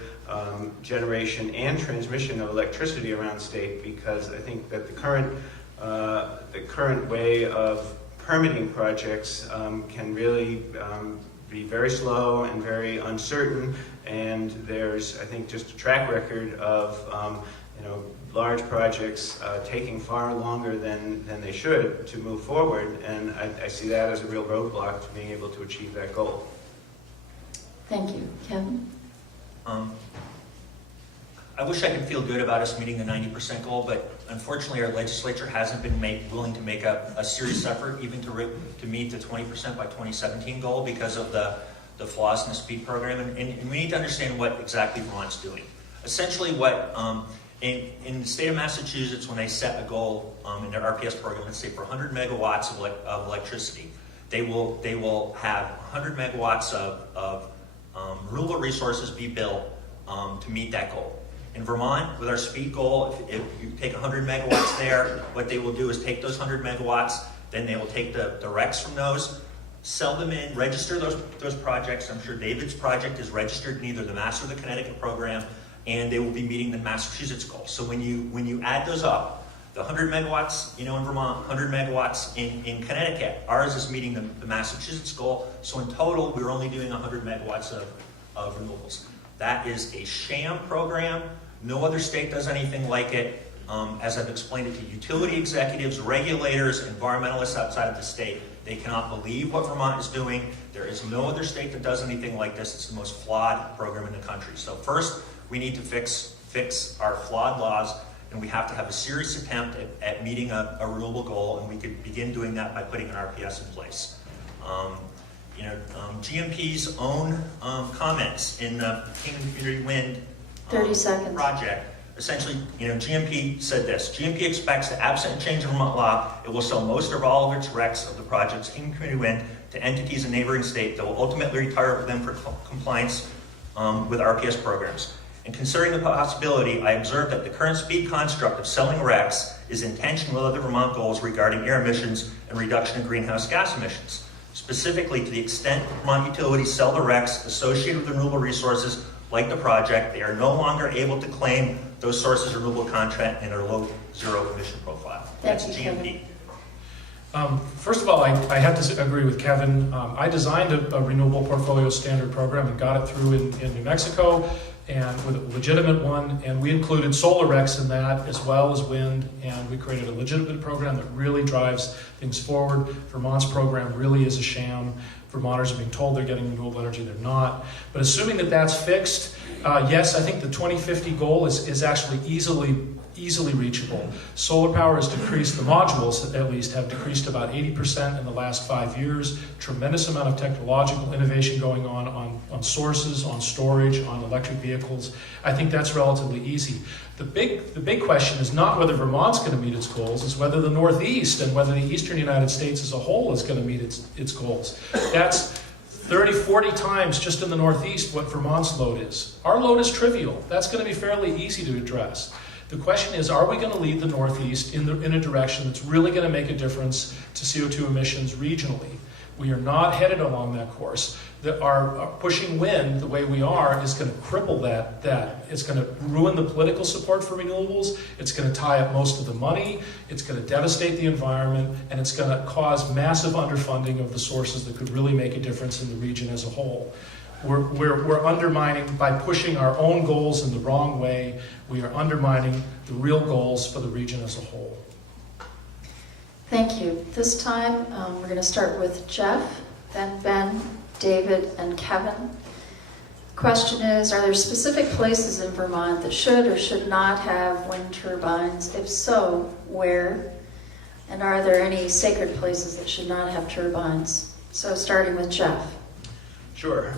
generation and transmission of electricity around the state, because I think that the current way of permitting projects can really be very slow and very uncertain, and there's, I think, just a track record of large projects taking far longer than they should to move forward, and I see that as a real roadblock to being able to achieve that goal. Thank you. Kevin? I wish I could feel good about us meeting the 90% goal, but unfortunately our legislature hasn't been willing to make a serious effort even to meet the 20% by 2017 goal because of the flaws in the SPEED program. And we need to understand what exactly Vermont's doing. Essentially what, in the state of Massachusetts, when they set a goal in their RPS program, let's say for 100 megawatts of electricity, they will have 100 megawatts of renewable resources be built to meet that goal. In Vermont, with our SPEED goal, if you take 100 megawatts there, what they will do is take those 100 megawatts, then they will take the RECs from those, sell them in, register those projects. I'm sure David's project is registered in either the Mass or the Connecticut program, and they will be meeting the Massachusetts goal. So when you add those up, the 100 megawatts, in Vermont, 100 megawatts in Connecticut, ours is meeting the Massachusetts goal. So in total, we're only doing 100 megawatts of renewables. That is a sham program. No other state does anything like it. As I've explained it to utility executives, regulators, environmentalists outside of the state, they cannot believe what Vermont is doing. There is no other state that does anything like this. It's the most flawed program in the country. So first, we need to fix our flawed laws, and we have to have a serious attempt at meeting a renewable goal, and we could begin doing that by putting an RPS in place. GMP's own comments in the Kingdom Community Wind 30 seconds. project, essentially, GMP said this: GMP expects that absent a change in Vermont law, it will sell most or all of its RECs of the project's Kingdom Community Wind to entities in neighboring state that will ultimately retire them for compliance with RPS programs. And considering the possibility, I observe that the current SPEED construct of selling RECs is in tension with other Vermont goals regarding air emissions and reduction in greenhouse gas emissions. Specifically, to the extent Vermont utilities sell the RECs associated with renewable resources like the project, they are no longer able to claim those sources of renewable content in their low zero emission profile. That's GMP. First of all, I have to agree with Kevin. I designed a renewable portfolio standard program and got it through in New Mexico, and with a legitimate one, and we included solar RECs in that as well as wind, and we created a legitimate program that really drives things forward. Vermont's program really is a sham. Vermonters are being told they're getting renewable energy, they're not. But assuming that that's fixed, yes, I think the 2050 goal is actually easily reachable. Solar power has decreased, the modules at least have decreased about 80% in the last 5 years. Tremendous amount of technological innovation going on sources, on storage, on electric vehicles. I think that's relatively easy. The big question is not whether Vermont's going to meet its goals, it's whether the Northeast and whether the Eastern United States as a whole is going to meet its goals. That's 30, 40 times just in the Northeast what Vermont's load is. Our load is trivial. That's going to be fairly easy to address. The question is, are we going to lead the Northeast in a direction that's really going to make a difference to CO2 emissions regionally? We are not headed along that course. Our pushing wind the way we are is going to cripple that. It's going to ruin the political support for renewables. It's going to tie up most of the money. It's going to devastate the environment, and it's going to cause massive underfunding of the sources that could really make a difference in the region as a whole. We're undermining, by pushing our own goals in the wrong way, we are undermining the real goals for the region as a whole. Thank you. This time, we're going to start with Jeff, then Ben, David, and Kevin. Question is, are there specific places in Vermont that should or should not have wind turbines? If so, where? And are there any sacred places that should not have turbines? So starting with Jeff. Sure.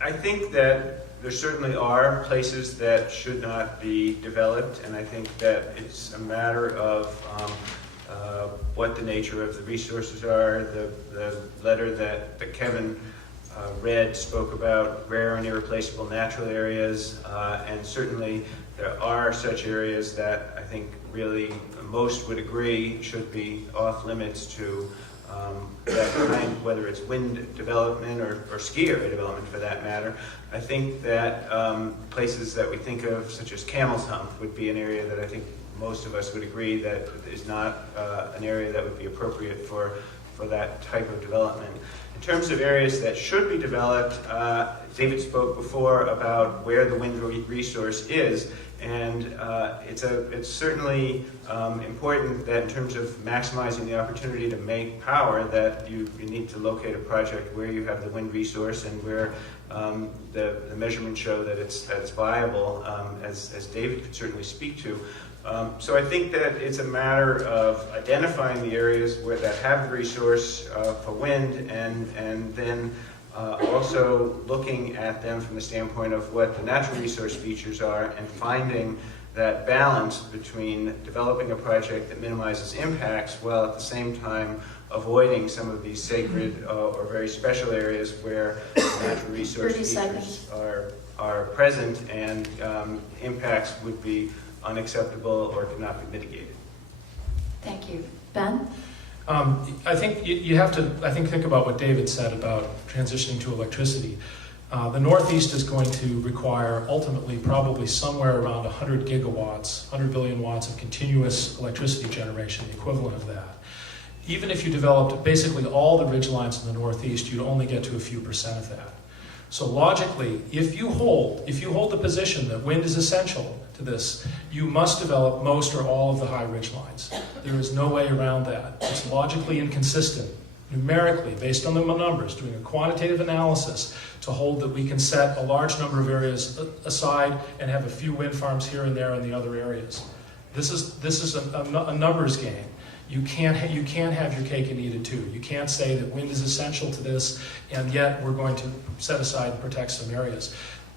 I think that there certainly are places that should not be developed, and I think that it's a matter of what the nature of the resources are. The letter that Kevin Red spoke about rare and irreplaceable natural areas, and certainly there are such areas that I think really most would agree should be off limits to that kind, whether it's wind development or ski area development for that matter. I think that places that we think of, such as Camel's Hump, would be an area that I think most of us would agree that is not an area that would be appropriate for that type of development. In terms of areas that should be developed, David spoke before about where the wind resource is, and it's certainly important that in terms of maximizing the opportunity to make power, that you need to locate a project where you have the wind resource and where the measurements show that it's viable, as David could certainly speak to. So I think that it's a matter of identifying the areas that have the resource for wind, and then also looking at them from the standpoint of what the natural resource features are, and finding that balance between developing a project that minimizes impacts while at the same time avoiding some of these sacred or very special areas where natural resource 30 features seconds. are present, and impacts would be unacceptable or cannot be mitigated. Thank you. Ben? I think you have to, think about what David said about transitioning to electricity. The Northeast is going to require ultimately probably somewhere around 100 gigawatts, 100 billion watts of continuous electricity generation, the equivalent of that. Even if you developed basically all the ridgelines in the Northeast, you'd only get to a few percent of that. So logically, if you hold the position that wind is essential to this, you must develop most or all of the high ridgelines. There is no way around that. It's logically inconsistent, numerically, based on the numbers, doing a quantitative analysis to hold that we can set a large number of areas aside and have a few wind farms here and there in the other areas. This is a numbers game. You can't have your cake and eat it too. You can't say that wind is essential to this, and yet we're going to set aside and protect some areas.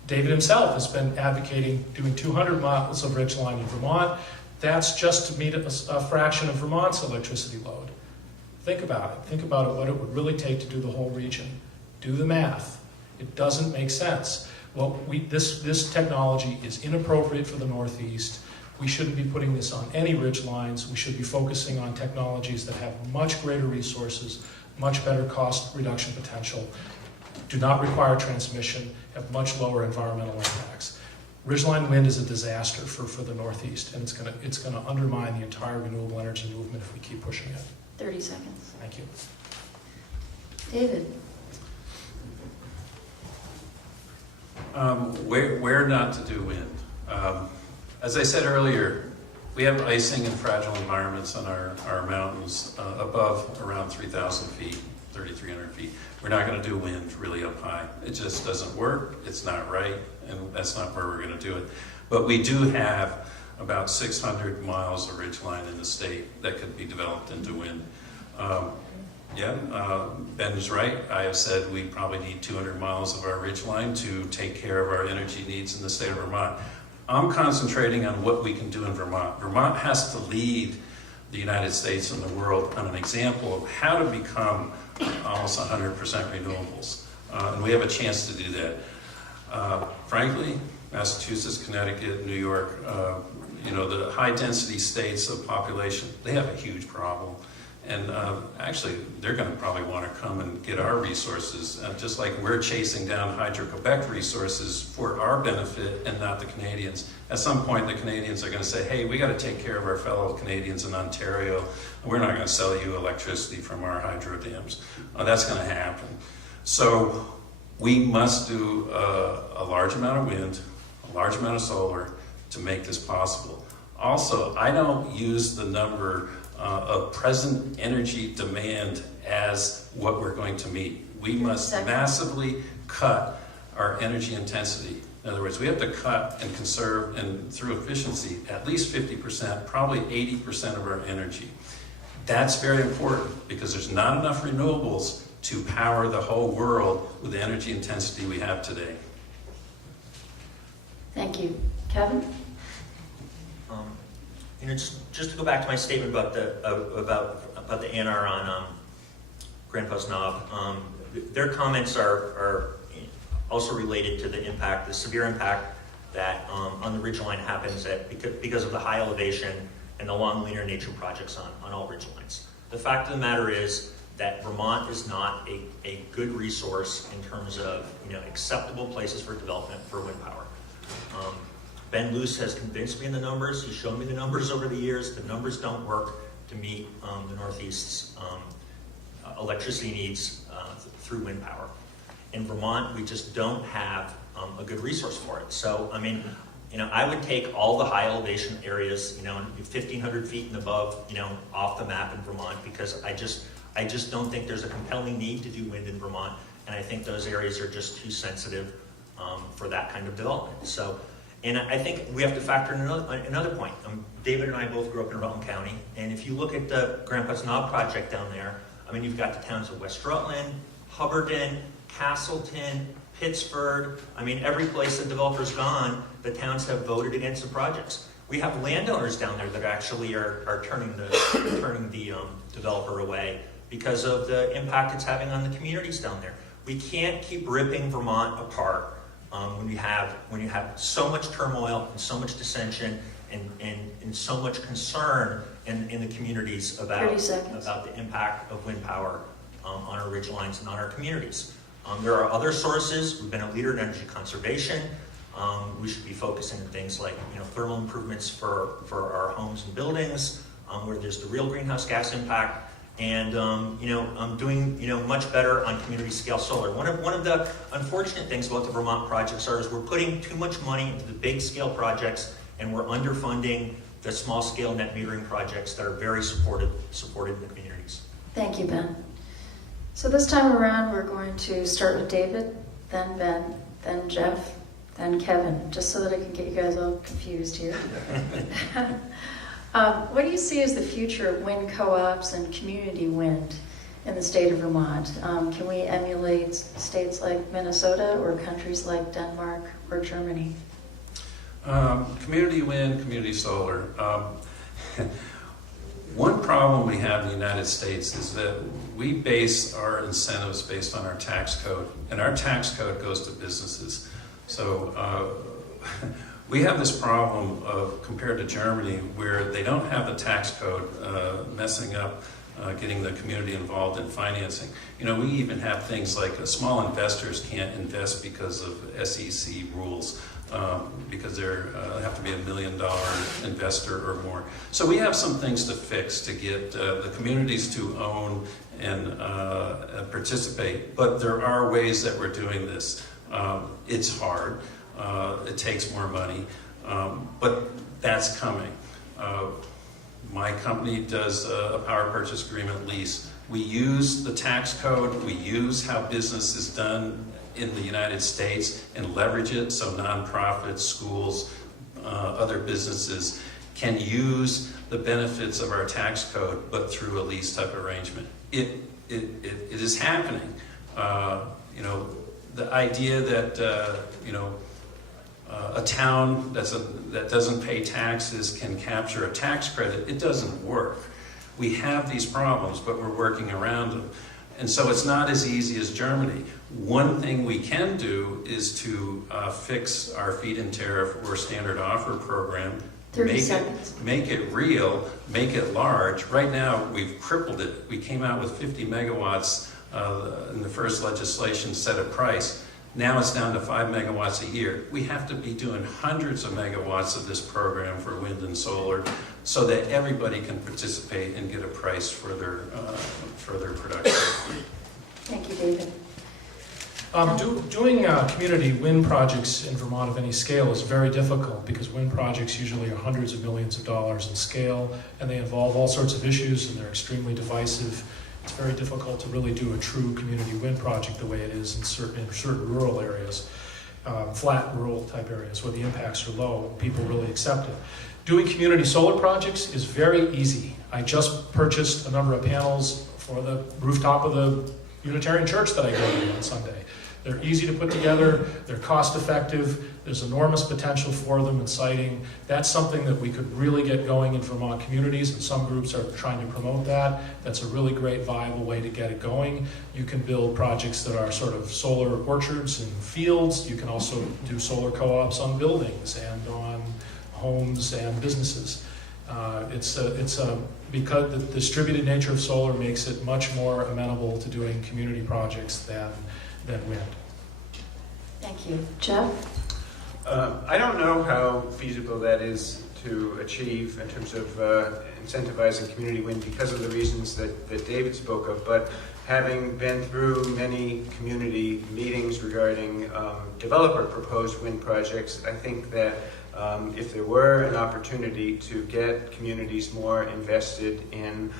David himself has been advocating doing 200 miles of ridgeline in Vermont. That's just to meet a fraction of Vermont's electricity load. Think about it. Think about what it would really take to do the whole region. Do the math. It doesn't make sense. Well, this technology is inappropriate for the Northeast. We shouldn't be putting this on any ridge lines. We should be focusing on technologies that have much greater resources, much better cost reduction potential, do not require transmission, have much lower environmental impacts. Ridgeline wind is a disaster for the Northeast, and it's gonna undermine the entire renewable energy movement if we keep pushing it. 30 seconds. Thank you. David? Where not to do wind. As I said earlier, we have icing and fragile environments on our mountains above around 3,000 feet, 3,300 feet. We're not going to do wind really up high. It just doesn't work. It's not right, and that's not where we're going to do it. But we do have about 600 miles of ridgeline in the state that could be developed into wind. Ben is right. I have said we probably need 200 miles of our ridgeline to take care of our energy needs in the state of Vermont. I'm concentrating on what we can do in Vermont. Vermont has to lead the United States and the world on an example of how to become almost 100% renewables. And we have a chance to do that. Frankly, Massachusetts, Connecticut, New York, the high-density states of population, they have a huge problem. And actually, they're going to probably want to come and get our resources, just like we're chasing down Hydro-Quebec resources for our benefit and not the Canadians. At some point, the Canadians are going to say, hey, we got to take care of our fellow Canadians in Ontario. We're not going to sell you electricity from our hydro dams. That's going to happen. So we must do a large amount of wind, a large amount of solar to make this possible. Also, I don't use the number of present energy demand as what we're going to meet. We must massively cut our energy intensity. In other words, we have to cut and conserve, and through efficiency, at least 50%, probably 80% of our energy. That's very important because there's not enough renewables to power the whole world with the energy intensity we have today. Thank you. Kevin? Just to go back to my statement about the ANR on Grand Pass Knob, their comments are also related to the impact, the severe impact that on the ridgeline happens because of the high elevation and the long linear nature projects on all ridgelines. The fact of the matter is that Vermont is not a good resource in terms of acceptable places for development for wind power. Ben Luce has convinced me in the numbers. He's shown me the numbers over the years. The numbers don't work to meet the Northeast's electricity needs through wind power. In Vermont, we just don't have a good resource for it. So, I mean, I would take all the high elevation areas, 1,500 feet and above, off the map in Vermont, because I just don't think there's a compelling need to do wind in Vermont, and I think those areas are just too sensitive for that kind of development. So, and I think we have to factor in another point. David and I both grew up in Rutland County, and if you look at the Grandpa's Knob project down there, I mean, you've got the towns of West Rutland, Hubbardton, Castleton, Pittsburgh. I mean, every place the developer's gone, the towns have voted against the projects. We have landowners down there that actually are turning the developer away because of the impact it's having on the communities down there. We can't keep ripping Vermont apart when you have so much turmoil and so much dissension and so much concern in the communities about the impact of wind power on our ridgelines and on our communities. There are other sources. We've been a leader in energy conservation. We should be focusing on things like thermal improvements for our homes and buildings, where there's the real greenhouse gas impact, and doing much better on community scale solar. One of the unfortunate things about the Vermont projects is we're putting too much money into the big scale projects, and we're underfunding the small scale net metering projects that are very supported in the communities. Thank you, Ben. So this time around, we're going to start with David, then Ben, then Jeff, then Kevin, just so that I can get you guys all confused here. What do you see as the future of wind co-ops and community wind in the state of Vermont? Can we emulate states like Minnesota or countries like Denmark or Germany? Community wind, community solar. One problem we have in the United States is that we base our incentives based on our tax code, and our tax code goes to businesses. So we have this problem of, compared to Germany, where they don't have the tax code messing up getting the community involved in financing. We even have things like small investors can't invest because of SEC rules. Because they have to be $1 million investor or more. So we have some things to fix to get the communities to own and participate. But there are ways that we're doing this. It's hard. It takes more money. But that's coming. My company does a power purchase agreement lease. We use the tax code. We use how business is done in the United States and leverage it so nonprofits, schools, other businesses can use the benefits of our tax code, but through a lease type arrangement. It is happening. The idea that a town that doesn't pay taxes can capture a tax credit, it doesn't work. We have these problems, but we're working around them. And so it's not as easy as Germany. One thing we can do is to fix our feed-in tariff or standard offer program. 30 seconds. Make it real, make it large. Right now, we've crippled it. We came out with 50 megawatts in the first legislation set a price. Now it's down to 5 megawatts a year. We have to be doing hundreds of megawatts of this program for wind and solar so that everybody can participate and get a price for their production. Thank you, David. Doing community wind projects in Vermont of any scale is very difficult because wind projects usually are hundreds of millions of dollars in scale, and they involve all sorts of issues, and they're extremely divisive. It's very difficult to really do a true community wind project the way it is in certain rural areas, flat rural type areas where the impacts are low and people really accept it. Doing community solar projects is very easy. I just purchased a number of panels for the rooftop of the Unitarian church that I go to on Sunday. They're easy to put together, they're cost effective, There's enormous potential for them in siting. That's something that we could really get going in Vermont communities, and some groups are trying to promote that. That's a really great, viable way to get it going. You can build projects that are sort of solar orchards and fields. You can also do solar co-ops on buildings and on homes and businesses. Because the distributed nature of solar makes it much more amenable to doing community projects than wind. Thank you. Jeff? I don't know how feasible that is to achieve in terms of incentivizing community wind because of the reasons that David spoke of, but having been through many community meetings regarding developer proposed wind projects, I think that if there were an opportunity to get communities more invested in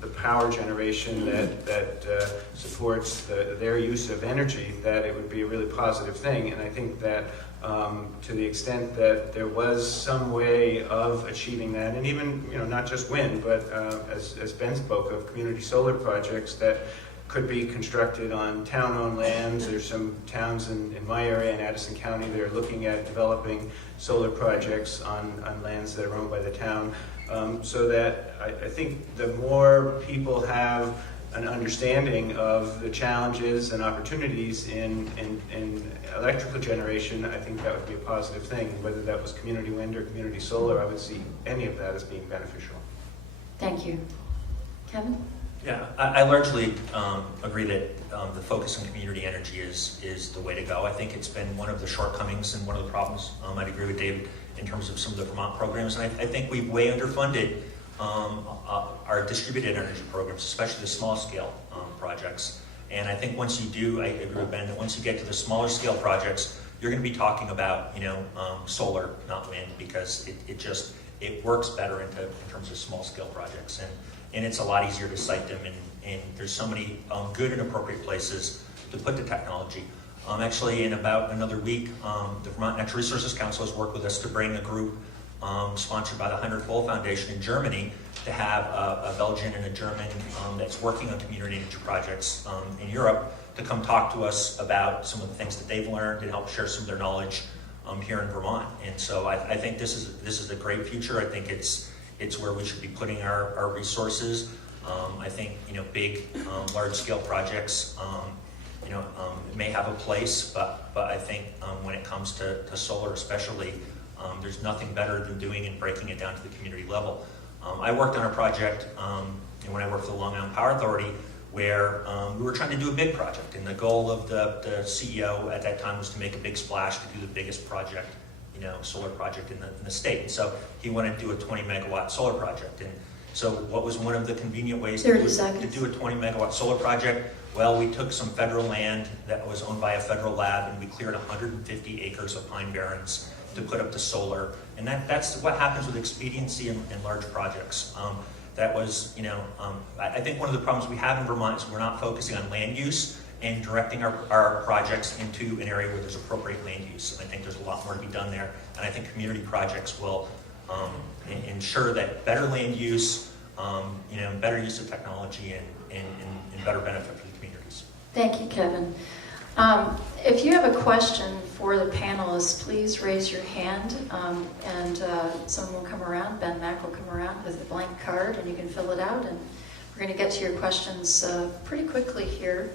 the power generation that supports their use of energy, that it would be a really positive thing. And I think that to the extent that there was some way of achieving that, and even not just wind, but as Ben spoke of, community solar projects that could be constructed on town-owned lands. There's some towns in my area in Addison County that are looking at developing solar projects on lands that are owned by the town. So that I think the more people have an understanding of the challenges and opportunities in electrical generation, I think that would be a positive thing. Whether that was community wind or community solar, I would see any of that as being beneficial. Thank you. Kevin? Yeah, I largely agree that the focus on community energy is the way to go. I think it's been one of the shortcomings and one of the problems. I'd agree with David in terms of some of the Vermont programs, and I think we've way underfunded our distributed energy programs, especially the small scale projects. And I think once you do, I agree with Ben, that once you get to the smaller scale projects, you're going to be talking about solar, not wind, because it works better in terms of small scale projects. And it's a lot easier to site them, and there's so many good and appropriate places to put the technology. Actually, in about another week, the Vermont Natural Resources Council has worked with us to bring a group sponsored by the Heinrich Böll Foundation in Germany to have a Belgian and a German that's working on community energy projects in Europe to come talk to us about some of the things that they've learned and help share some of their knowledge here in Vermont. And so I think this is a great future. I think it's where we should be putting our resources. I think big, large-scale projects may have a place, but I think when it comes to solar, especially, there's nothing better than doing and breaking it down to the community level. I worked on a project when I worked for the Long Island Power Authority, where we were trying to do a big project, and the goal of the CEO at that time was to make a big splash to do the biggest project. Solar project in the state. And so he wanted to do a 20 megawatt solar project. And so what was one of the convenient ways to do a 20 megawatt solar project? Well, we took some federal land that was owned by a federal lab, and we cleared 150 acres of pine barrens to put up the solar. And that's what happens with expediency in large projects. That was, I think one of the problems we have in Vermont is we're not focusing on land use and directing our projects into an area where there's appropriate land use. And I think there's a lot more to be done there. And I think community projects will ensure that better land use, better use of technology and better benefit for the communities. Thank you, Kevin. If you have a question for the panelists, please raise your hand, and someone will come around. Ben Mack will come around with a blank card, and you can fill it out. And we're going to get to your questions pretty quickly here.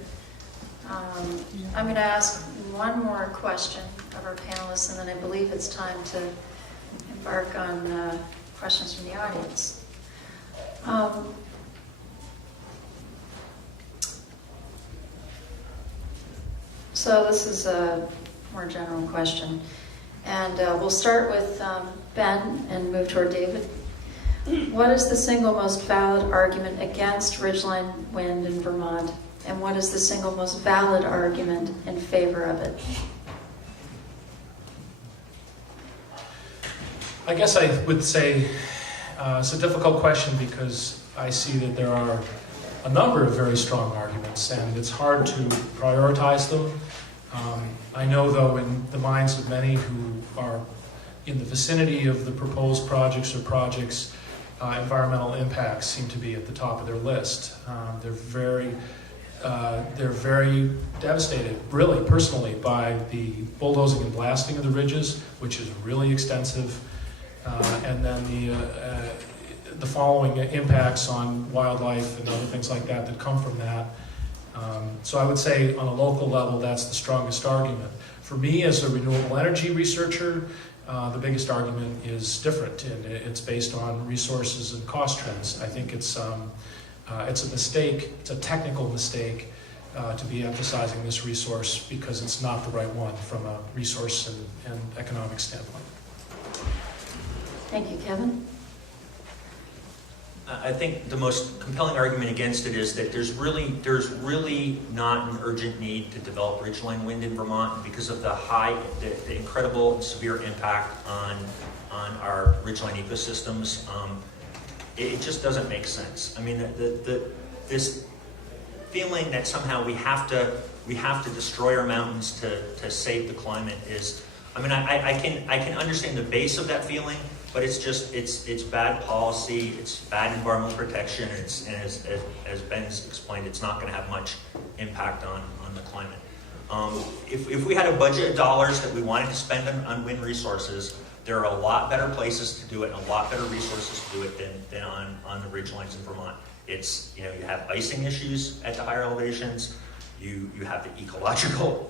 I'm going to ask one more question of our panelists, and then I believe it's time to embark on questions from the audience. So this is a more general question, and we'll start with Ben and move toward David. What is the single most valid argument against ridgeline wind in Vermont? And what is the single most valid argument in favor of it? I guess I would say it's a difficult question because I see that there are a number of very strong arguments, and it's hard to prioritize them. I know, though, in the minds of many who are in the vicinity of the proposed projects or projects, environmental impacts seem to be at the top of their list. They're very they're very devastated, really, personally, by the bulldozing and blasting of the ridges, which is really extensive, and then the following impacts on wildlife and other things like that that come from that. So I would say on a local level, that's the strongest argument. For me, as a renewable energy researcher, the biggest argument is different, and it's based on resources and cost trends. I think it's a mistake, it's a technical mistake to be emphasizing this resource because it's not the right one from a resource and economic standpoint. Thank you, Kevin. I think the most compelling argument against it is that there's really not an urgent need to develop ridgeline wind in Vermont because of the incredible and severe impact on our ridgeline ecosystems. It just doesn't make sense. I mean, this feeling that somehow we have to destroy our mountains to save the climate is, I mean, I can understand the base of that feeling, but it's bad policy, it's bad environmental protection, and as Ben's explained, it's not going to have much impact on the climate. If we had a budget of dollars that we wanted to spend on wind resources, there are a lot better places to do it, and a lot better resources to do it than on the ridgelines in Vermont. It's, you have icing issues at the higher elevations, you have the ecological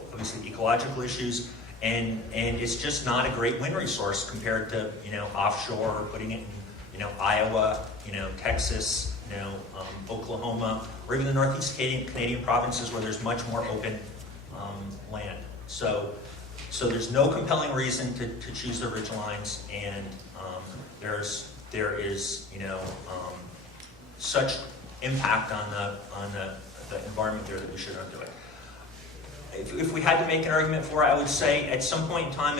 issues, and it's just not a great wind resource compared to, offshore, or putting it in, Iowa, Texas, Oklahoma, or even the Northeast Canadian provinces where there's much more open land. So there's no compelling reason to choose the ridgelines, and there is such impact on the environment there that we should not do it. If we had to make an argument for it, I would say at some point in time,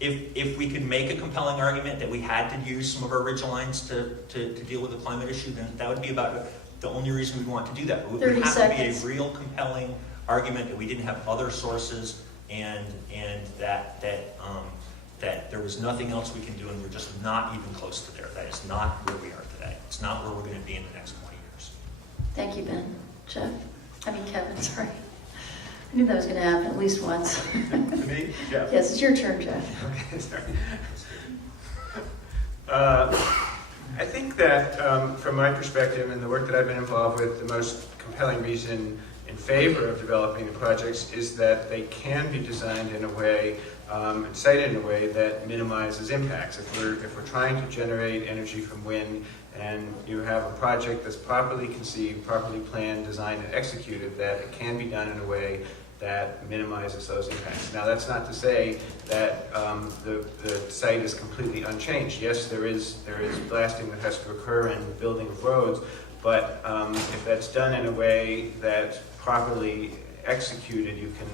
if we could make a compelling argument that we had to use some of our ridgelines to deal with the climate issue, then that would be about the only reason we'd want to do that. It would 30 have seconds. to be a real compelling argument that we didn't have other sources and that there was nothing else we can do, and we're just not even close to there. That is not where we are today. It's not where we're going to be in the next 20 years. Thank you, Ben. Kevin, sorry. I knew that was going to happen at least once. To me, Jeff? Yes, it's your turn, Jeff. Okay, sorry. I think that from my perspective and the work that I've been involved with, the most compelling reason in favor of developing the projects is that they can be designed in a way, sited in a way that minimizes impacts. If we're trying to generate energy from wind, and you have a project that's properly conceived, properly planned, designed, and executed, that it can be done in a way that minimizes those impacts. Now, that's not to say that the site is completely unchanged. Yes, there is blasting that has to occur and building of roads, but if that's done in a way that's properly executed, you can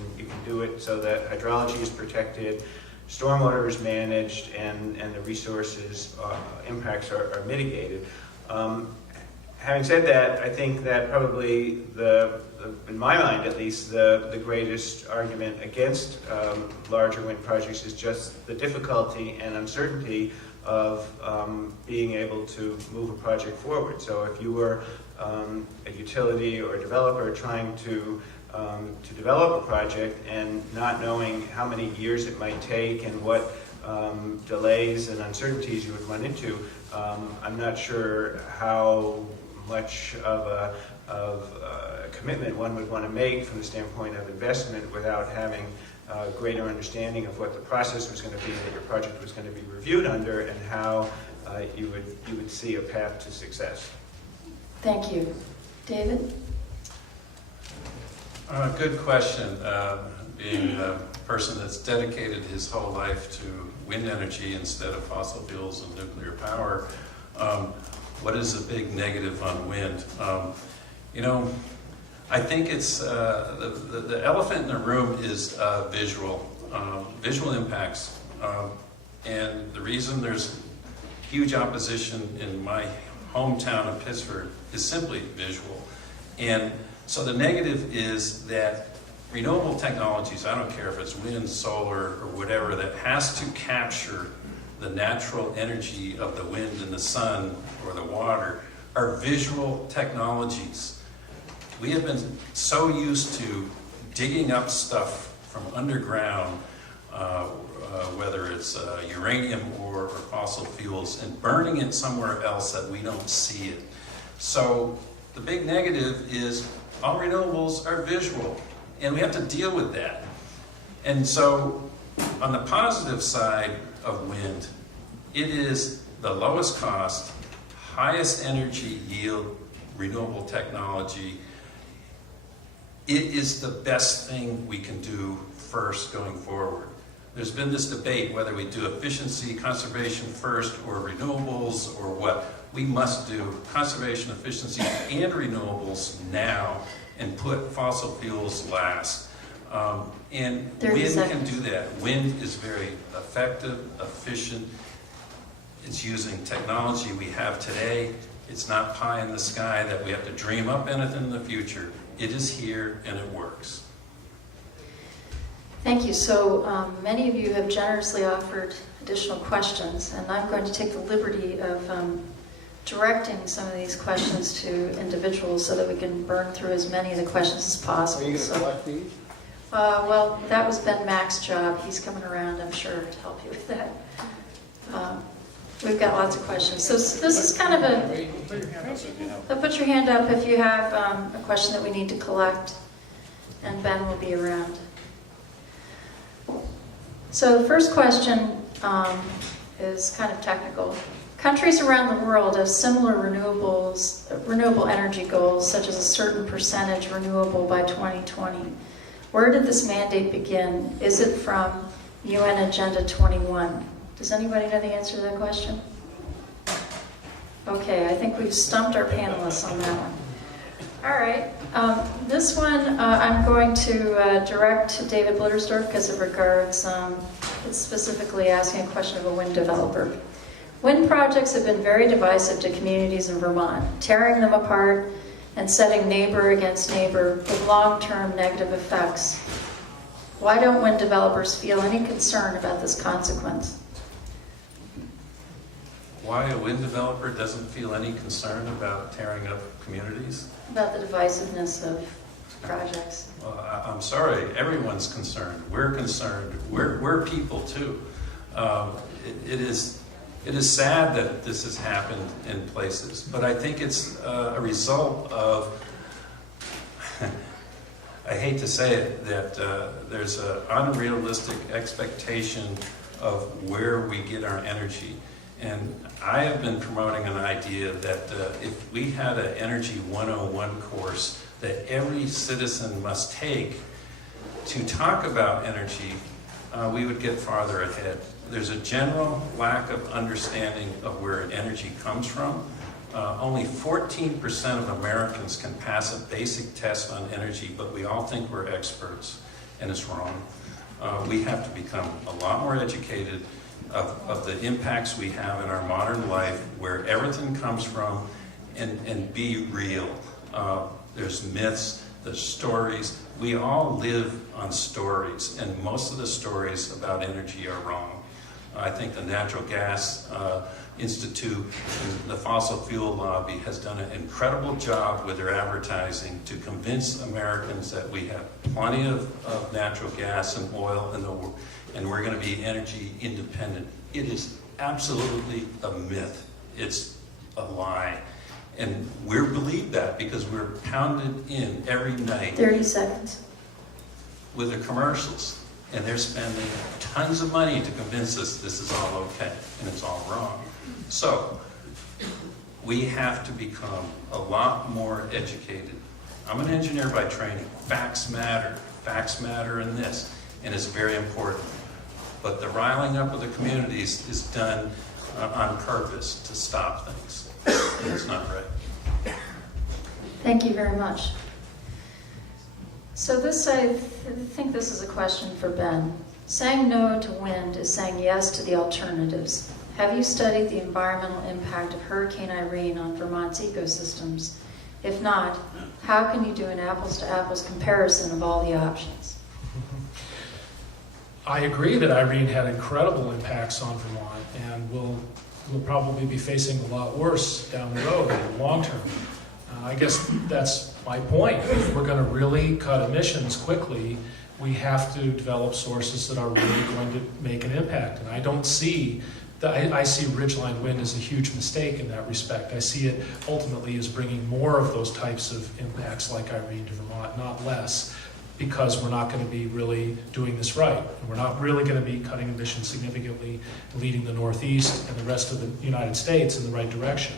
do it so that hydrology is protected, stormwater is managed, and the resources impacts are mitigated. Having said that, I think that probably in my mind at least, the greatest argument against larger wind projects is just the difficulty and uncertainty of being able to move a project forward. So if you were a utility or a developer trying to develop a project and not knowing how many years it might take and what delays and uncertainties you would run into, I'm not sure how much of a commitment one would want to make from the standpoint of investment without having a greater understanding of what the process was going to be that your project was going to be reviewed under and how you would see a path to success. Thank you. David? Good question. Being a person that's dedicated his whole life to wind energy instead of fossil fuels and nuclear power, what is the big negative on wind? I think it's the elephant in the room is visual impacts, and the reason there's huge opposition in my hometown of Pittsburgh is simply visual. And so the negative is that renewable technologies, I don't care if it's wind, solar, or whatever, that has to capture the natural energy of the wind and the sun or the water, are visual technologies. We have been so used to digging up stuff from underground, whether it's uranium or fossil fuels, and burning it somewhere else that we don't see it. So the big negative is all renewables are visual, and we have to deal with that. And so on the positive side of wind, it is the lowest cost, highest energy yield renewable technology. It is the best thing we can do first going forward. There's been this debate whether we do efficiency, conservation first, or renewables, or what. We must do conservation, efficiency, and renewables now, and put fossil fuels last. And 30 wind seconds. can do that. Wind is very effective, efficient. It's using technology we have today. It's not pie in the sky that we have to dream up anything in the future. It is here and it works. Thank you. So many of you have generously offered additional questions, and I'm going to take the liberty of directing some of these questions to individuals so that we can burn through as many of the questions as possible. Are you going to So, collect these? well, that was Ben Mack's job. He's coming around, I'm sure, to help you with that. We've got lots of questions. So this is kind of a... So put your hand up if you have a question that we need to collect, and Ben will be around. So the first question is kind of technical. Countries around the world have similar renewable energy goals, such as a certain percentage renewable by 2020. Where did this mandate begin? Is it from UN Agenda 21? Does anybody know the answer to that question? Okay, I think we've stumped our panelists on that one. All right, this one I'm going to direct to David Blittersdorf because it regards, it's specifically asking a question of a wind developer. Wind projects have been very divisive to communities in Vermont, tearing them apart and setting neighbor against neighbor with long-term negative effects. Why don't wind developers feel any concern about this consequence? Why a wind developer doesn't feel any concern about tearing up communities? About the divisiveness of projects. Well, I'm sorry, everyone's concerned. We're concerned. We're people too. It is sad that this has happened in places, but I think it's a result of, I hate to say it, that there's an unrealistic expectation of where we get our energy. And I have been promoting an idea that if we had an Energy 101 course that every citizen must take to talk about energy, we would get farther ahead. There's a general lack of understanding of where energy comes from. Only 14% of Americans can pass a basic test on energy, but we all think we're experts, and it's wrong. We have to become a lot more educated of the impacts we have in our modern life, where everything comes from, and be real. There's myths, there's stories. We all live on stories, and most of the stories about energy are wrong. I think the Natural Gas Institute and the Fossil Fuel Lobby has done an incredible job with their advertising to convince Americans that we have plenty of natural gas and oil in the world, and we're going to be energy independent. It is absolutely a myth. It's a lie. And we believe that because we're pounded in every night 30 seconds. with the commercials. And they're spending tons of money to convince us this is all okay, and it's all wrong. So, we have to become a lot more educated. I'm an engineer by training. Facts matter in this, and it's very important. But the riling up of the communities is done on purpose to stop things. And it's not right. Thank you very much. So this, I think this is a question for Ben. Saying no to wind is saying yes to the alternatives. Have you studied the environmental impact of Hurricane Irene on Vermont's ecosystems? If not, how can you do an apples-to-apples comparison of all the options? I agree that Irene had incredible impacts on Vermont, and we'll probably be facing a lot worse down the road in the long term. I guess that's my point. If we're going to really cut emissions quickly, we have to develop sources that are really going to make an impact. And I don't see I see Ridgeline Wind as a huge mistake in that respect. I see it ultimately as bringing more of those types of impacts like Irene to Vermont, not less, because we're not going to be really doing this right. And we're not really going to be cutting emissions significantly, leading the Northeast and the rest of the United States in the right direction.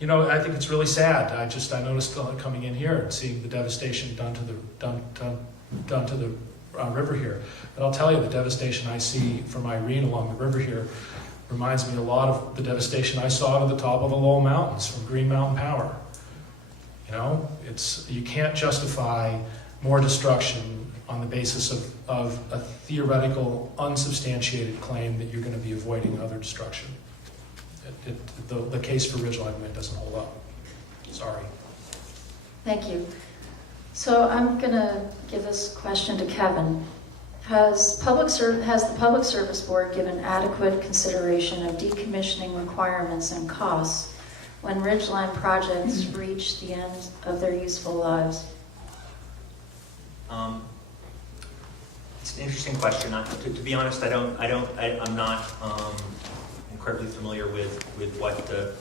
You know, I think it's really sad. I noticed coming in here and seeing the devastation done to the river here. But I'll tell you, the devastation I see from Irene along the river here reminds me a lot of the devastation I saw at the top of the Lowell Mountains from Green Mountain Power. You know, you can't justify more destruction on the basis of a theoretical, unsubstantiated claim that you're going to be avoiding other destruction. The case for Ridgeline Wind doesn't hold up. Sorry. Thank you. So I'm going to give this question to Kevin. Has the Public Service Board given adequate consideration of decommissioning requirements and costs when Ridgeline projects reach the end of their useful lives? It's an interesting question. To be honest, I'm not incredibly familiar with what the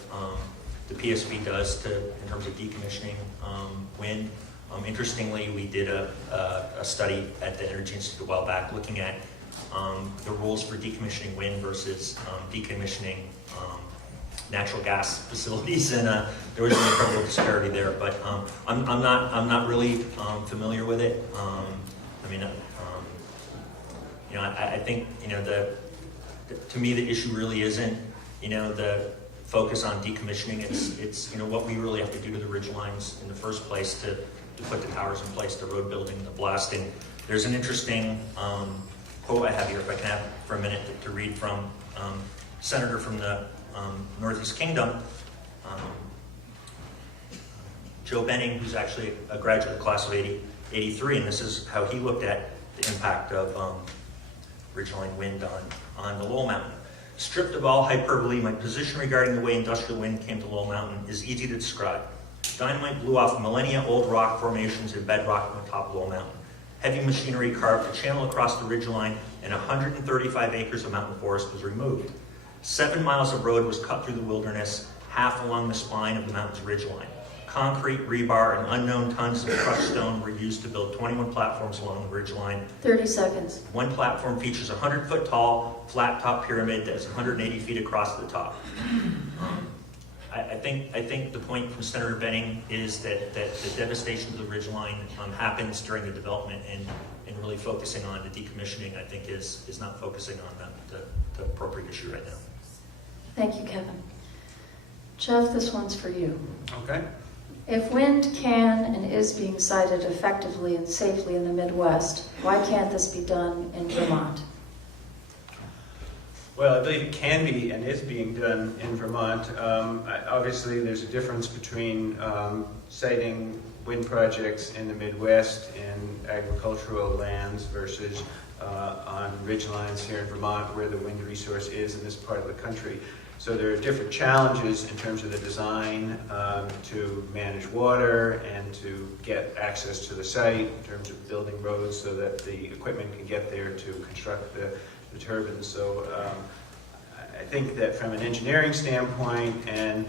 PSB does in terms of decommissioning wind. Interestingly, we did a study at the Energy Institute a while back looking at the rules for decommissioning wind versus decommissioning natural gas facilities, and there was an incredible disparity there. But I'm not really familiar with it. I think to me the issue really isn't the focus on decommissioning. It's what we really have to do to the ridge lines in the first place to put the towers in place, the road building, the blasting. There's an interesting quote I have here, if I can have for a minute to read from Senator from the Northeast Kingdom, Joe Benning, who's actually a graduate of the class of 83, and this is how he looked at the impact of Ridgeline Wind on the Lowell Mountain. Stripped of all hyperbole, my position regarding the way industrial wind came to Lowell Mountain is easy to describe. Dynamite blew off millennia-old rock formations and bedrock on the top of Lowell Mountain. Heavy machinery carved a channel across the ridgeline, and 135 acres of mountain forest was removed. 7 miles of road was cut through the wilderness, half along the spine of the mountain's ridgeline. Concrete, rebar, and unknown tons of crushed stone were used to build 21 platforms along the ridgeline. 30 seconds. One platform features a 100-foot tall, flat-top pyramid that is 180 feet across the top. I think the point from Senator Benning is that the devastation of the ridgeline happens during the development, and really focusing on the decommissioning, I think, is not focusing on the appropriate issue right now. Thank you, Kevin. Jeff, this one's for you. Okay. If wind can and is being sited effectively and safely in the Midwest, why can't this be done in Vermont? Well, I believe it can be and is being done in Vermont. Obviously, there's a difference between siting wind projects in the Midwest in agricultural lands versus on ridgelines here in Vermont, where the wind resource is in this part of the country. So there are different challenges in terms of the design to manage water and to get access to the site, in terms of building roads so that the equipment can get there to construct the turbines. So I think that from an engineering standpoint and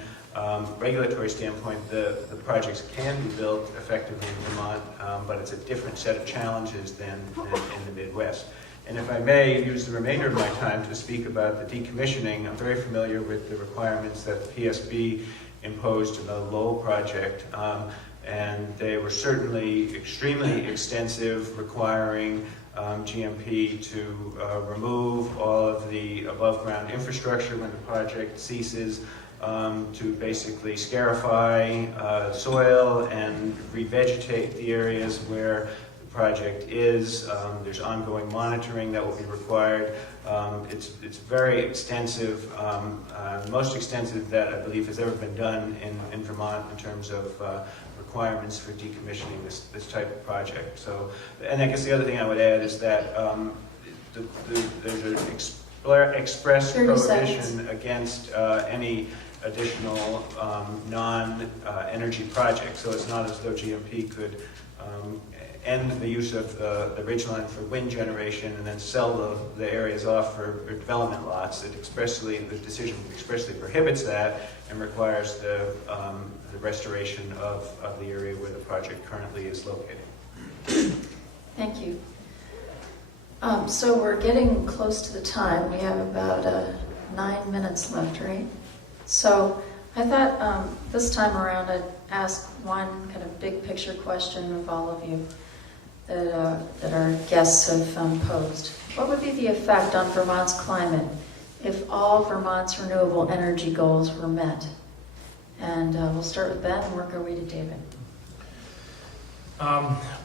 regulatory standpoint, the projects can be built effectively in Vermont, but it's a different set of challenges than in the Midwest. And if I may use the remainder of my time to speak about the decommissioning, I'm very familiar with the requirements that the PSB imposed in the Lowell project. And they were certainly extremely extensive, requiring GMP to remove all of the above-ground infrastructure when the project ceases, to basically scarify soil and revegetate the areas where the project is. There's ongoing monitoring that will be required. It's very extensive, most extensive that I believe has ever been done in Vermont in terms of requirements for decommissioning this type of project. So, and I guess the other thing I would add is that there's an Blair expressed 30 prohibition seconds. against any additional non-energy projects. So it's not as though GMP could end the use of the ridgeline for wind generation and then sell the areas off for development lots. The decision expressly prohibits that and requires the restoration of the area where the project currently is located. Thank you. So we're getting close to the time. We have about 9 minutes left, right? So I thought this time around I'd ask one kind of big picture question of all of you that our guests have posed. What would be the effect on Vermont's climate if all Vermont's renewable energy goals were met? And we'll start with Ben and work our way to David.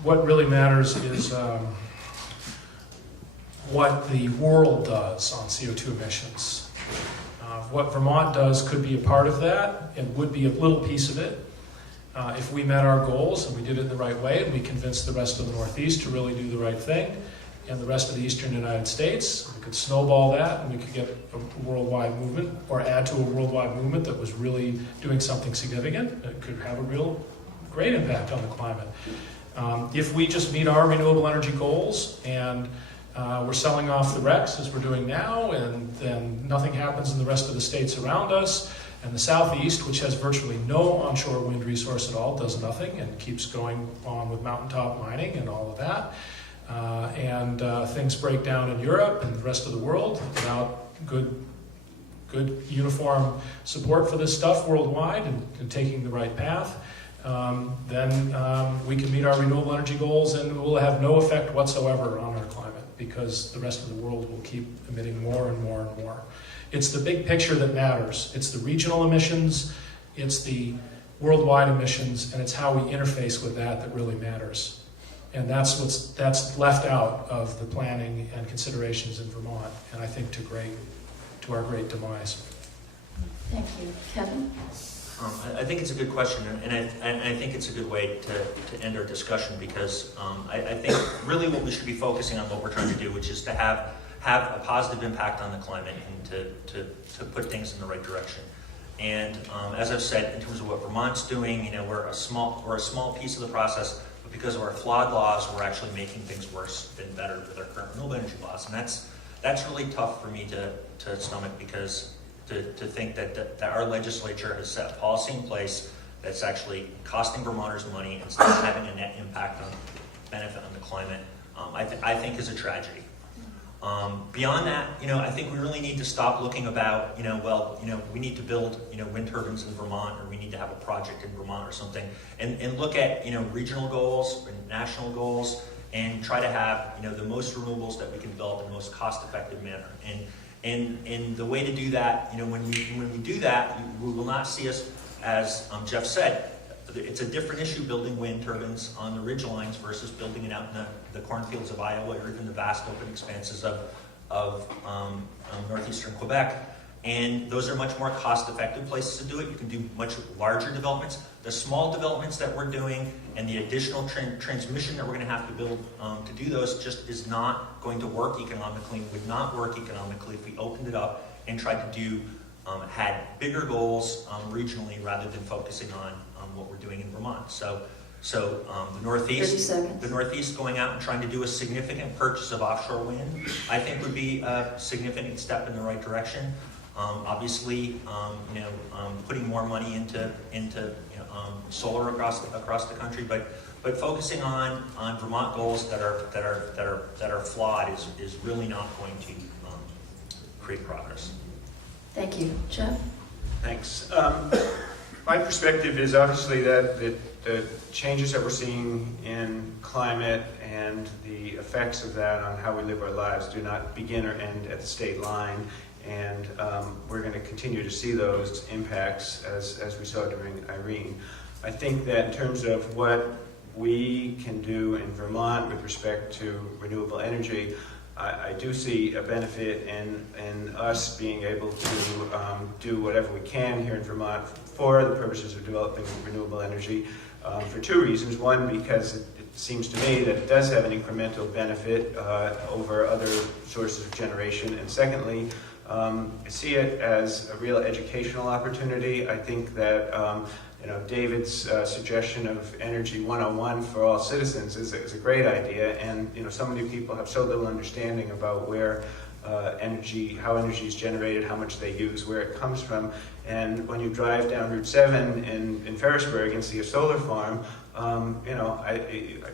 What really matters is what the world does on CO2 emissions. What Vermont does could be a part of that. It would be a little piece of it. If we met our goals and we did it in the right way and we convinced the rest of the Northeast to really do the right thing, and the rest of the Eastern United States, we could snowball that and we could get a worldwide movement or add to a worldwide movement that was really doing something significant. It could have a real great impact on the climate. If we just meet our renewable energy goals and we're selling off the RECs as we're doing now, and then nothing happens in the rest of the states around us, and the Southeast, which has virtually no onshore wind resource at all, does nothing and keeps going on with mountaintop mining and all of that. And things break down in Europe and the rest of the world without good uniform support for this stuff worldwide and taking the right path. Then we can meet our renewable energy goals and it will have no effect whatsoever on our climate because the rest of the world will keep emitting more and more and more. It's the big picture that matters. It's the regional emissions, it's the worldwide emissions, and it's how we interface with that really matters. And that's left out of the planning and considerations in Vermont, and I think to our great demise. Thank you. Kevin? I think it's a good question, and I think it's a good way to end our discussion because I think really what we should be focusing on what we're trying to do, which is to have a positive impact on the climate and to put things in the right direction. And as I've said, in terms of what Vermont's doing, we're a small piece of the process, but because of our flawed laws, we're actually making things worse than better with our current renewable energy laws, and that's really tough for me to stomach because. To think that our legislature has set policy in place that's actually costing Vermonters money and not having a net impact on benefit on the climate, I think is a tragedy. Beyond that, I think we really need to stop looking about, we need to build, wind turbines in Vermont, or we need to have a project in Vermont or something, and look at, regional goals and national goals, and try to have, the most renewables that we can develop in the most cost-effective manner. And the way to do that, when we do that, we will not see us, as Jeff said, it's a different issue building wind turbines on the ridge lines versus building it out in the cornfields of Iowa or even the vast open expanses of northeastern Quebec. And those are much more cost-effective places to do it. You can do much larger developments. The small developments that we're doing and the additional transmission that we're going to have to build to do those just is not going to work economically. It would not work economically if we opened it up and tried to do, had bigger goals regionally rather than focusing on what we're doing in Vermont. So the Northeast going out and trying to do a significant purchase of offshore wind, I think would be a significant step in the right direction. Obviously, putting more money into solar across the country, but focusing on Vermont goals that are flawed is really not going to create progress. Thank you. Jeff? Thanks. My perspective is obviously that the changes that we're seeing in climate and the effects of that on how we live our lives do not begin or end at the state line. And we're going to continue to see those impacts as we saw during Irene. I think that in terms of what we can do in Vermont with respect to renewable energy, I do see a benefit in us being able to do whatever we can here in Vermont for the purposes of developing renewable energy. for two reasons. One, because it seems to me that it does have an incremental benefit over other sources of generation. And secondly, I see it as a real educational opportunity. I think that David's suggestion of Energy 101 for all citizens is a great idea. And so many people have so little understanding about where how energy is generated, how much they use, where it comes from. And when you drive down Route 7 in Ferrisburg and see a solar farm, I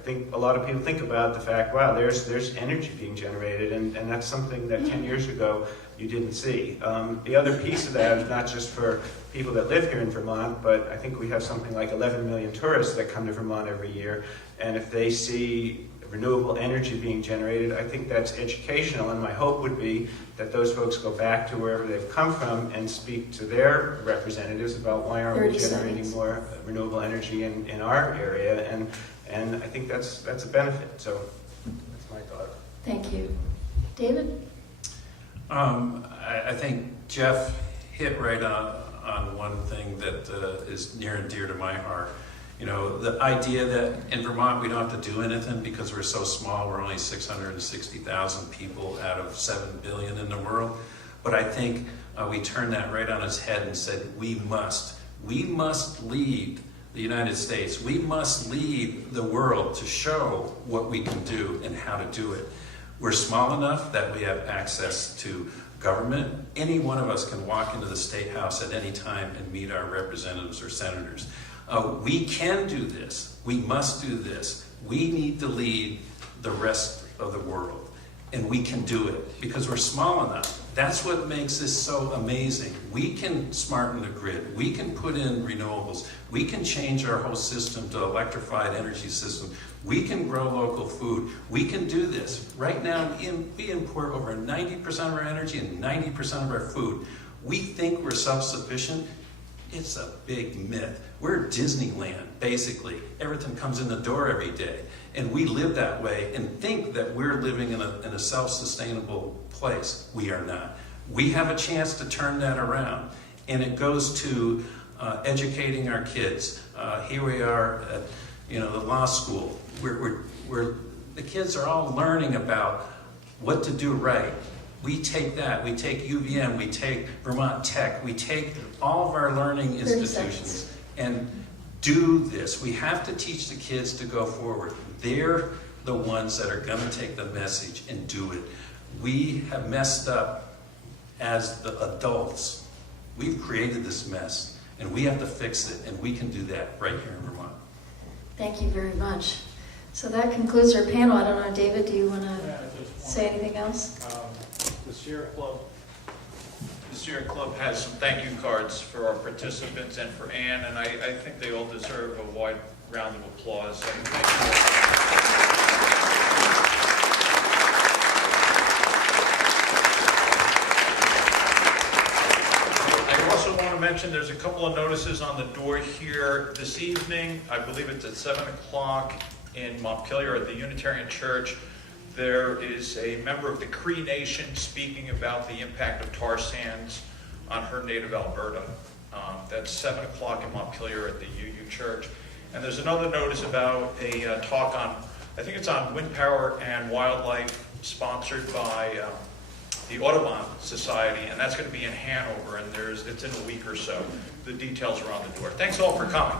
think a lot of people think about the fact, wow, there's energy being generated, and that's something that 10 years ago you didn't see. The other piece of that is not just for people that live here in Vermont, but I think we have something like 11 million tourists that come to Vermont every year, and if they see renewable energy being generated, I think that's educational, and my hope would be that those folks go back to wherever they've come from and speak to their representatives about why aren't we 30 generating seconds. more renewable energy in our area, and I think that's a benefit. So that's my thought. Thank you. David? I think Jeff hit right on one thing that is near and dear to my heart. The idea that in Vermont we don't have to do anything because we're so small, we're only 660,000 people out of 7 billion in the world. But I think we turned that right on its head and said, we must lead the United States. We must lead the world to show what we can do and how to do it. We're small enough that we have access to government. Any one of us can walk into the State House at any time and meet our representatives or senators. We can do this. We must do this. We need to lead the rest of the world. And we can do it because we're small enough. That's what makes this so amazing. We can smarten the grid. We can put in renewables. We can change our whole system to electrified energy system. We can grow local food. We can do this. Right now, we import over 90% of our energy and 90% of our food. We think we're self-sufficient. It's a big myth. We're Disneyland, basically. Everything comes in the door every day. And we live that way and think that we're living in a self-sustainable place. We are not. We have a chance to turn that around. And it goes to educating our kids. Here we are at the law school. The kids are all learning about what to do right. We take that, we take UVM, we take Vermont Tech, we take all of our learning 30 institutions seconds. and do this. We have to teach the kids to go forward. They're the ones that are going to take the message and do it. We have messed up as the adults. We've created this mess, and we have to fix it, and we can do that right here in Vermont. Thank you very much. So that concludes our panel. I don't know, David, do you want to say anything else? The Sierra Club. The Sierra Club has some thank you cards for our participants and for Ann, and I think they all deserve a wide round of applause. And thank I also want to mention there's a couple of notices on the door here this evening. I believe it's at 7 o'clock in Montpelier at the Unitarian Church. There is a member of the Cree Nation speaking about the impact of tar sands on her native Alberta. That's 7 o'clock in Montpelier at the UU Church. And there's another notice about a talk on, I think it's on wind power and wildlife, sponsored by the Audubon Society, and that's going to be in Hanover, and it's in a week or so. The details are on the door. Thanks all for coming.